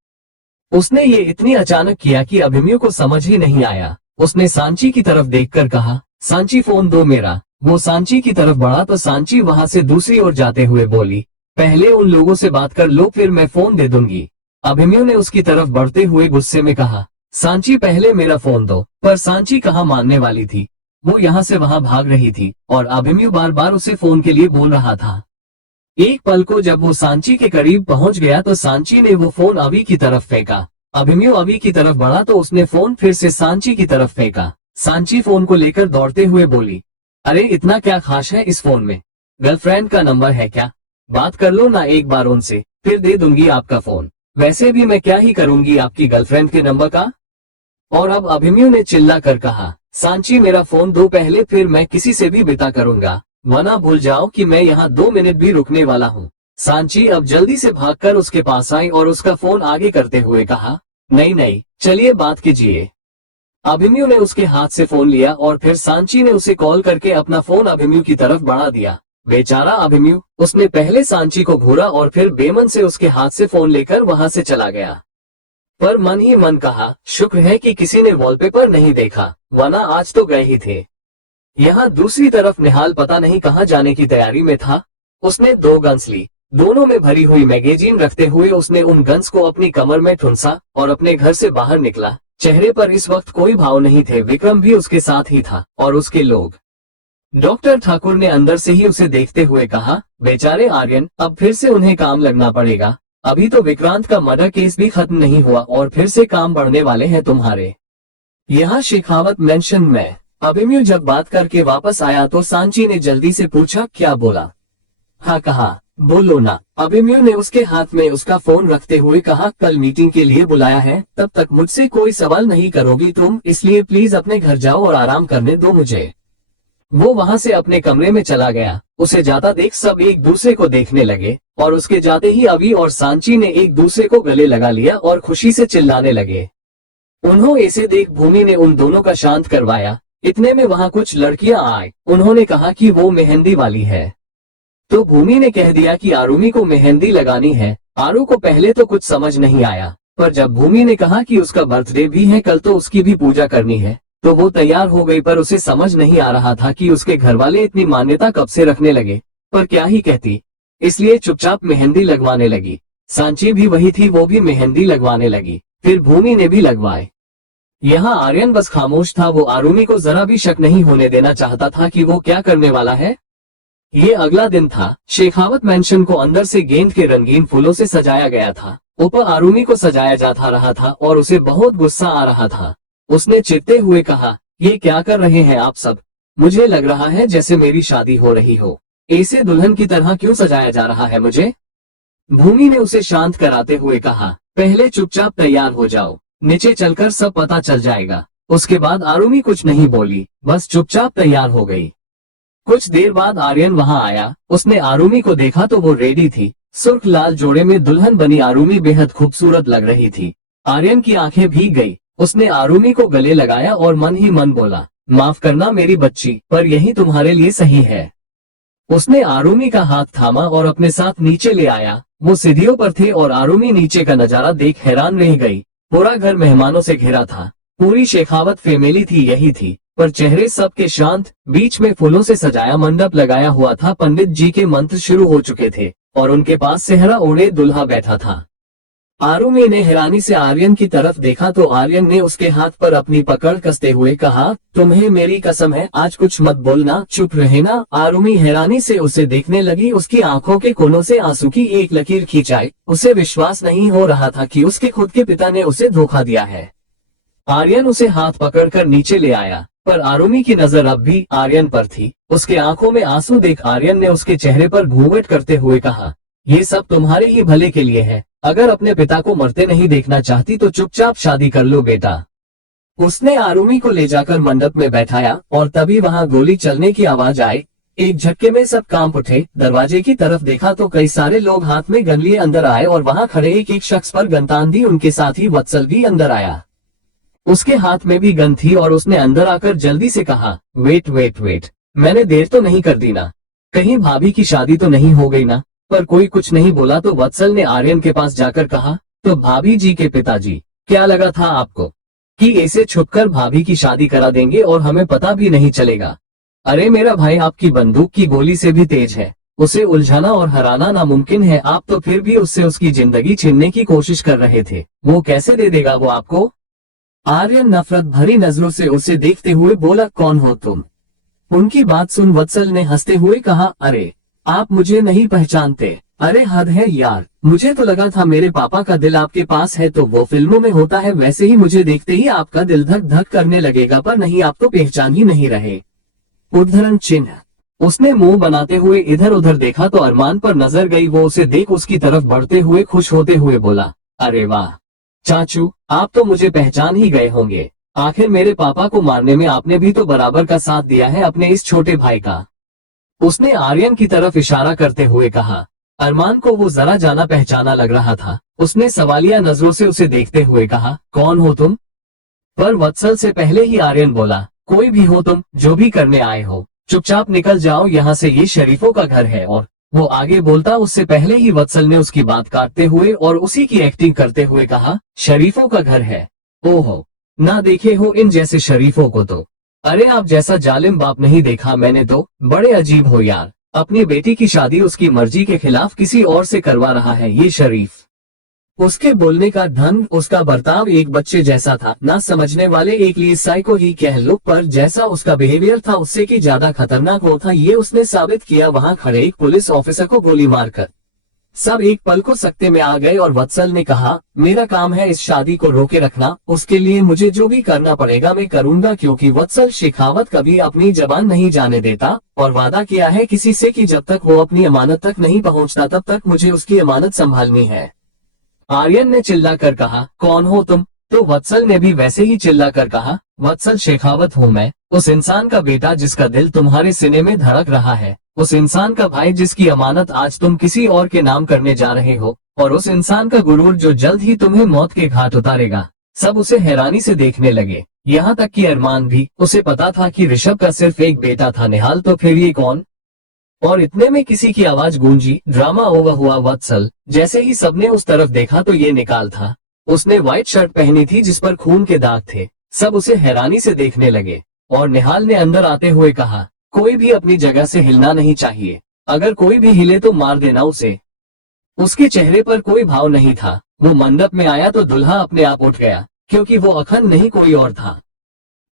उसने ये इतनी अचानक किया कि अभिमन्यु को समझ ही नहीं आया। उसने सांची की तरफ देखकर कहा, सांची फोन दो मेरा। वो सांची की तरफ बढ़ा तो सांची वहां से दूसरी ओर जाते हुए बोली, पहले उन लोगों से बात कर लो, फिर मैं फोन दे दूंगी। अभिमन्यु ने उसकी तरफ बढ़ते हुए गुस्से में कहा, सांची पहले मेरा फोन दो। पर सांची कहाँ मानने वाली थी। वो यहाँ से वहां भाग रही थी और अभिमन्यु बार बार उसे फोन के लिए बोल रहा था। एक पल को जब वो सांची के करीब पहुंच गया तो सांची ने वो फोन अभी की तरफ फेंका। अभिमन्यु अभी की तरफ बढ़ा तो उसने फोन फिर से सांची की तरफ फेंका। सांची फोन को लेकर दौड़ते हुए बोली, अरे इतना क्या खास है इस फोन में? गर्लफ्रेंड का नंबर है क्या? बात कर लो ना एक बार उनसे, फिर दे दूंगी आपका फोन। वैसे भी मैं क्या ही करूंगी आपकी गर्लफ्रेंड के नंबर का। और अब अभिमन्यु ने चिल्ला कर कहा, सांची मेरा फोन दो पहले, फिर मैं किसी से भी बिता करूंगा, वरना भूल जाओ कि मैं यहाँ 2 मिनट भी रुकने वाला हूँ। सांची अब जल्दी से भागकर उसके पास आई और उसका फोन आगे करते हुए कहा, नहीं नहीं, चलिए बात कीजिए। अभिमन्यु ने उसके हाथ से फोन लिया और फिर सांची ने उसे कॉल करके अपना फोन अभिमन्यु की तरफ बढ़ा दिया। बेचारा अभिमन्यु, उसने पहले सांची को घूरा और फिर बेमन से उसके हाथ से फोन लेकर वहां से चला गया। पर मन ही मन कहा, शुक्र है कि किसी ने वॉलपेपर नहीं देखा, वरना आज तो गए ही थे। यहाँ दूसरी तरफ निहाल पता नहीं कहाँ जाने की तैयारी में था। उसने 2 गन्स ली। दोनों में भरी हुई मैगजीन रखते हुए उसने उन गन्स को अपनी कमर में ठुनसा और अपने घर से बाहर निकला। चेहरे पर इस वक्त कोई भाव नहीं थे। विक्रम भी उसके साथ ही था और उसके लोग। डॉक्टर ठाकुर ने अंदर से ही उसे देखते हुए कहा, बेचारे आर्यन, अब फिर से उन्हें काम लगना पड़ेगा। अभी तो विक्रांत का मर्डर केस भी खत्म नहीं हुआ और फिर से काम बढ़ने वाले हैं तुम्हारे। यहाँ शेखावत मेंशन में अभिमन्यु जब बात करके वापस आया तो सांची ने जल्दी से पूछा, क्या बोला? हाँ कहा, बोलो ना। अभिमन्यु ने उसके हाथ में उसका फोन रखते हुए कहा, कल मीटिंग के लिए बुलाया है, तब तक मुझसे कोई सवाल नहीं करोगी तुम, इसलिए प्लीज अपने घर जाओ और आराम करने दो मुझे। वो वहां से अपने कमरे में चला गया। उसे जाता देख सब एक दूसरे को देखने लगे और उसके जाते ही अभी और सांची ने एक दूसरे को गले लगा लिया और खुशी से चिल्लाने लगे। उन्होंने ऐसे देख भूमि ने उन दोनों का शांत करवाया। इतने में वहां कुछ लड़कियां आए। उन्होंने कहा कि वो मेहंदी वाली है, तो भूमि ने कह दिया कि आरुमि को मेहंदी लगानी है। आरू को पहले तो कुछ समझ नहीं आया, पर जब भूमि ने कहा कि उसका बर्थडे भी है कल, तो उसकी भी पूजा करनी है, तो वो तैयार हो गई। पर उसे समझ नहीं आ रहा था कि उसके घर वाले इतनी मान्यता कब से रखने लगे, पर क्या ही कहती, इसलिए चुपचाप मेहंदी लगवाने लगी। सांची भी वही थी, वो भी मेहंदी लगवाने लगी, फिर भूमि ने भी लगवाए। यहाँ आर्यन बस खामोश था। वो आरुमि को जरा भी शक नहीं होने देना चाहता था कि वो क्या करने वाला है। ये अगला दिन था। शेखावत मेंशन को अंदर से गेंद के रंगीन फूलों से सजाया गया था। ऊपर आरुमि को सजाया जाता रहा था और उसे बहुत गुस्सा आ रहा था। उसने चिढ़ते हुए कहा, ये क्या कर रहे हैं आप सब? मुझे लग रहा है जैसे मेरी शादी हो रही हो। ऐसे दुल्हन की तरह क्यों सजाया जा रहा है मुझे? भूमि ने उसे शांत कराते हुए कहा, पहले चुपचाप तैयार हो जाओ, नीचे चलकर सब पता चल जाएगा। उसके बाद आरुमि कुछ नहीं बोली, बस चुपचाप तैयार हो गई। कुछ देर बाद आर्यन वहां आया। उसने आरुमि को देखा तो वो रेडी थी। सुर्ख लाल जोड़े में दुल्हन बनी आरुमि बेहद खूबसूरत लग रही थी। आर्यन की आंखें भीग गई। उसने आरुमि को गले लगाया और मन ही मन बोला, माफ करना मेरी बच्ची, पर यही तुम्हारे लिए सही है। उसने आरुमि का हाथ थामा और अपने साथ नीचे ले आया। वो सीढ़ियों पर थे और आरुमि नीचे का नजारा देख हैरान रह गई। पूरा घर मेहमानों से घिरा था। पूरी शेखावत फैमिली थी, यही थी, पर चेहरे सबके शांत। बीच में फूलों से सजाया मंडप लगाया हुआ था। पंडित जी के मंत्र शुरू हो चुके थे और उनके पास सेहरा ओढ़े दूल्हा बैठा था। आरुमि ने हैरानी से आर्यन की तरफ देखा तो आर्यन ने उसके हाथ पर अपनी पकड़ कसते हुए कहा, तुम्हें मेरी कसम है आज कुछ मत बोलना, चुप रहना। आरुमि हैरानी से उसे देखने लगी। उसकी आंखों के कोनों से आंसू की एक लकीर खींचाई। उसे विश्वास नहीं हो रहा था कि उसके खुद के पिता ने उसे धोखा दिया है। आर्यन उसे हाथ पकड़कर नीचे ले आया, पर आरुमि की नजर अब भी आर्यन पर थी। उसके आंखों में आंसू देख आर्यन ने उसके चेहरे पर घूंघट करते हुए कहा, ये सब तुम्हारे ही भले के लिए है। अगर अपने पिता को मरते नहीं देखना चाहती तो चुपचाप शादी कर लो बेटा। उसने आरुमि को ले जाकर मंडप में बैठाया और तभी वहां गोली चलने की आवाज आई। एक झटके में सब कांप उठे। दरवाजे की तरफ देखा तो कई सारे लोग हाथ में गन लिए अंदर आए और वहां खड़े एक एक शख्स पर गन तान दी। उनके साथ ही वत्सल भी अंदर आया। उसके हाथ में भी गन थी और उसने अंदर आकर जल्दी से कहा, वेट वेट वेट, मैंने देर तो नहीं कर दी ना? कहीं भाभी की शादी तो नहीं हो गई ना? पर कोई कुछ नहीं बोला तो वत्सल ने आर्यन के पास जाकर कहा, तो भाभी जी के पिताजी, क्या लगा था आपको कि ऐसे छुपकर भाभी की शादी करा देंगे और हमें पता भी नहीं चलेगा? अरे मेरा भाई आपकी बंदूक की गोली से भी तेज है। उसे उलझाना और हराना नामुमकिन है। आप तो फिर भी उससे उसकी जिंदगी छीनने की कोशिश कर रहे थे। वो कैसे दे देगा वो आपको? आर्यन नफरत भरी नजरों से उसे देखते हुए बोला, कौन हो तुम? उनकी बात सुन वत्सल ने हंसते हुए कहा, अरे आप मुझे नहीं पहचानते? अरे हद है यार, मुझे तो लगा था मेरे पापा का दिल आपके पास है तो वो फिल्मों में होता है वैसे ही मुझे देखते ही आपका दिल धक धक करने लगेगा, पर नहीं, आप तो पहचान ही नहीं रहे। उद्धरण चिन्ह। उसने मुंह बनाते हुए इधर उधर देखा तो अरमान पर नजर गई। वो उसे देख उसकी तरफ बढ़ते हुए खुश होते हुए बोला, अरे वाह चाचू, आप तो मुझे पहचान ही गए होंगे। आखिर मेरे पापा को मारने में आपने भी तो बराबर का साथ दिया है अपने इस छोटे भाई का। उसने आर्यन की तरफ इशारा करते हुए कहा। अरमान को वो जरा जाना पहचाना लग रहा था। उसने सवालिया नजरों से उसे देखते हुए कहा, कौन हो तुम? पर वत्सल से पहले ही आर्यन बोला, कोई भी हो तुम, जो भी करने आए हो, चुपचाप निकल जाओ यहाँ से, ये शरीफों का घर है। और वो आगे बोलता उससे पहले ही वत्सल ने उसकी बात काटते हुए और उसी की एक्टिंग करते हुए कहा, शरीफों का घर है? ओहो, ना देखे हो इन जैसे शरीफों को तो। अरे आप जैसा जालिम बाप नहीं देखा मैंने तो। बड़े अजीब हो यार, अपनी बेटी की शादी उसकी मर्जी के खिलाफ किसी और से करवा रहा है ये शरीफ। उसके बोलने का ढंग, उसका बर्ताव एक बच्चे जैसा था। ना समझने वाले एक लिए साइको ही कह लो, पर जैसा उसका बिहेवियर था उससे की ज्यादा खतरनाक वो था। ये उसने साबित किया वहां खड़े एक पुलिस ऑफिसर को गोली मारकर। सब एक पल को सकते में आ गए और वत्सल ने कहा, मेरा काम है इस शादी को रोके रखना, उसके लिए मुझे जो भी करना पड़ेगा मैं करूंगा, क्योंकि वत्सल शेखावत कभी अपनी जबान नहीं जाने देता और वादा किया है किसी से कि जब तक वो अपनी अमानत तक नहीं पहुंचता तब तक मुझे उसकी अमानत संभालनी है। आर्यन ने चिल्लाकर कहा, कौन हो तुम? तो वत्सल ने भी वैसे ही चिल्लाकर कहा, वत्सल शेखावत हूँ मैं, उस इंसान का बेटा जिसका दिल तुम्हारे सीने में धड़क रहा है, उस इंसान का भाई जिसकी अमानत आज तुम किसी और के नाम करने जा रहे हो, और उस इंसान का गुरूर जो जल्द ही तुम्हें मौत के घाट उतारेगा। सब उसे हैरानी से देखने लगे, यहाँ तक कि अरमान भी। उसे पता था कि ऋषभ का सिर्फ एक बेटा था निहाल, तो फिर ये कौन? और इतने में किसी की आवाज गूंजी, ड्रामा ओवर हुआ वत्सल। जैसे ही सबने उस तरफ देखा तो ये निकाल था। उसने व्हाइट शर्ट पहनी थी जिस पर खून के दाग थे। सब उसे हैरानी से देखने लगे और निहाल ने अंदर आते हुए कहा, कोई भी अपनी जगह से हिलना नहीं चाहिए, अगर कोई भी हिले तो मार देना उसे। उसके चेहरे पर कोई भाव नहीं था। वो मंडप में आया तो दुल्हा अपने आप उठ गया, क्योंकि वो अखंड नहीं कोई और था।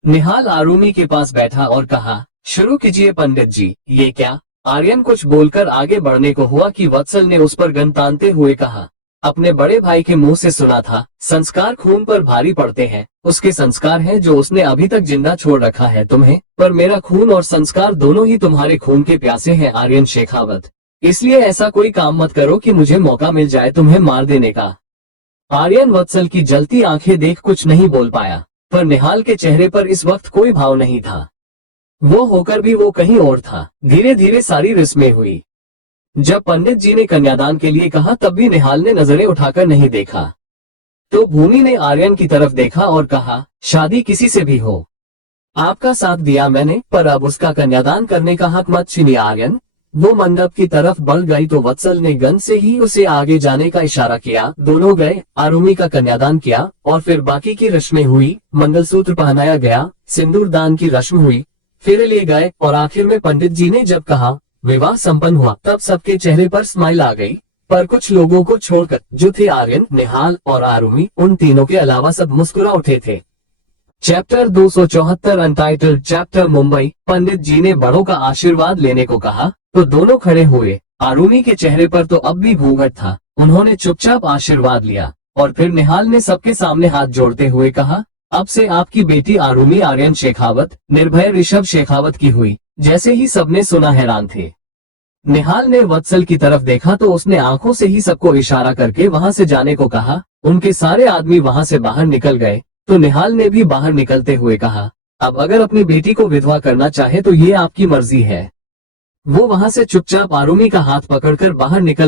निहाल आरुमी के पास बैठा और कहा, शुरू कीजिए पंडित जी। ये क्या? आर्यन कुछ बोलकर आगे बढ़ने को हुआ कि वत्सल ने उस पर गन तानते हुए कहा, अपने बड़े भाई के मुंह से सुना था, संस्कार खून पर भारी पड़ते हैं। उसके संस्कार हैं जो उसने अभी तक जिंदा छोड़ रखा है तुम्हें, पर मेरा खून और संस्कार दोनों ही तुम्हारे खून के प्यासे हैं आर्यन शेखावत। इसलिए ऐसा कोई काम मत करो कि मुझे मौका मिल जाए तुम्हें मार देने का। आर्यन वत्सल की जलती आंखें देख कुछ नहीं बोल पाया, पर निहाल के चेहरे पर इस वक्त कोई भाव नहीं था। वो होकर भी वो कहीं और था। धीरे धीरे सारी रस्में हुई। जब पंडित जी ने कन्यादान के लिए कहा तब भी निहाल ने नजरें उठाकर नहीं देखा। तो भूमि ने आर्यन की तरफ देखा और कहा, शादी किसी से भी हो, आपका साथ दिया मैंने, पर अब उसका कन्यादान करने का हक मत छीनिए आर्यन। वो मंडप की तरफ बढ़ गई तो वत्सल ने गन से ही उसे आगे जाने का इशारा किया। दोनों गए, आरुमी का कन्यादान किया और फिर बाकी की रस्में हुई। मंगलसूत्र पहनाया गया, सिंदूर दान की रस्म हुई, फिर ले गए और आखिर में पंडित जी ने जब कहा विवाह संपन्न हुआ तब सबके चेहरे पर स्माइल आ गई। पर कुछ लोगों को छोड़कर, जो थे आर्यन, निहाल और आरुमी, उन तीनों के अलावा सब मुस्कुरा उठे थे। Chapter 274 untitled chapter Mumbai. Pandit ji ने बड़ों का आशीर्वाद लेने को कहा तो दोनों खड़े हुए। आरुमी के चेहरे पर तो अब भी घूंघट था। उन्होंने चुपचाप आशीर्वाद लिया और फिर निहाल ने सबके सामने हाथ जोड़ते हुए कहा, अब से आपकी बेटी आरुमी आर्यन शेखावत निर्भय ऋषभ शेखावत की हुई। जैसे ही सबने सुना हैरान थे। निहाल ने वत्सल की तरफ देखा तो उसने आंखों से ही सबको इशारा करके वहां से जाने को कहा। उनके सारे आदमी वहां से बाहर निकल गए तो निहाल ने भी बाहर निकलते हुए कहा, अब अगर अपनी बेटी को विधवा करना चाहे तो ये आपकी मर्जी है। वो वहां से चुपचाप आरुमी का हाथ पकड़कर बाहर निकल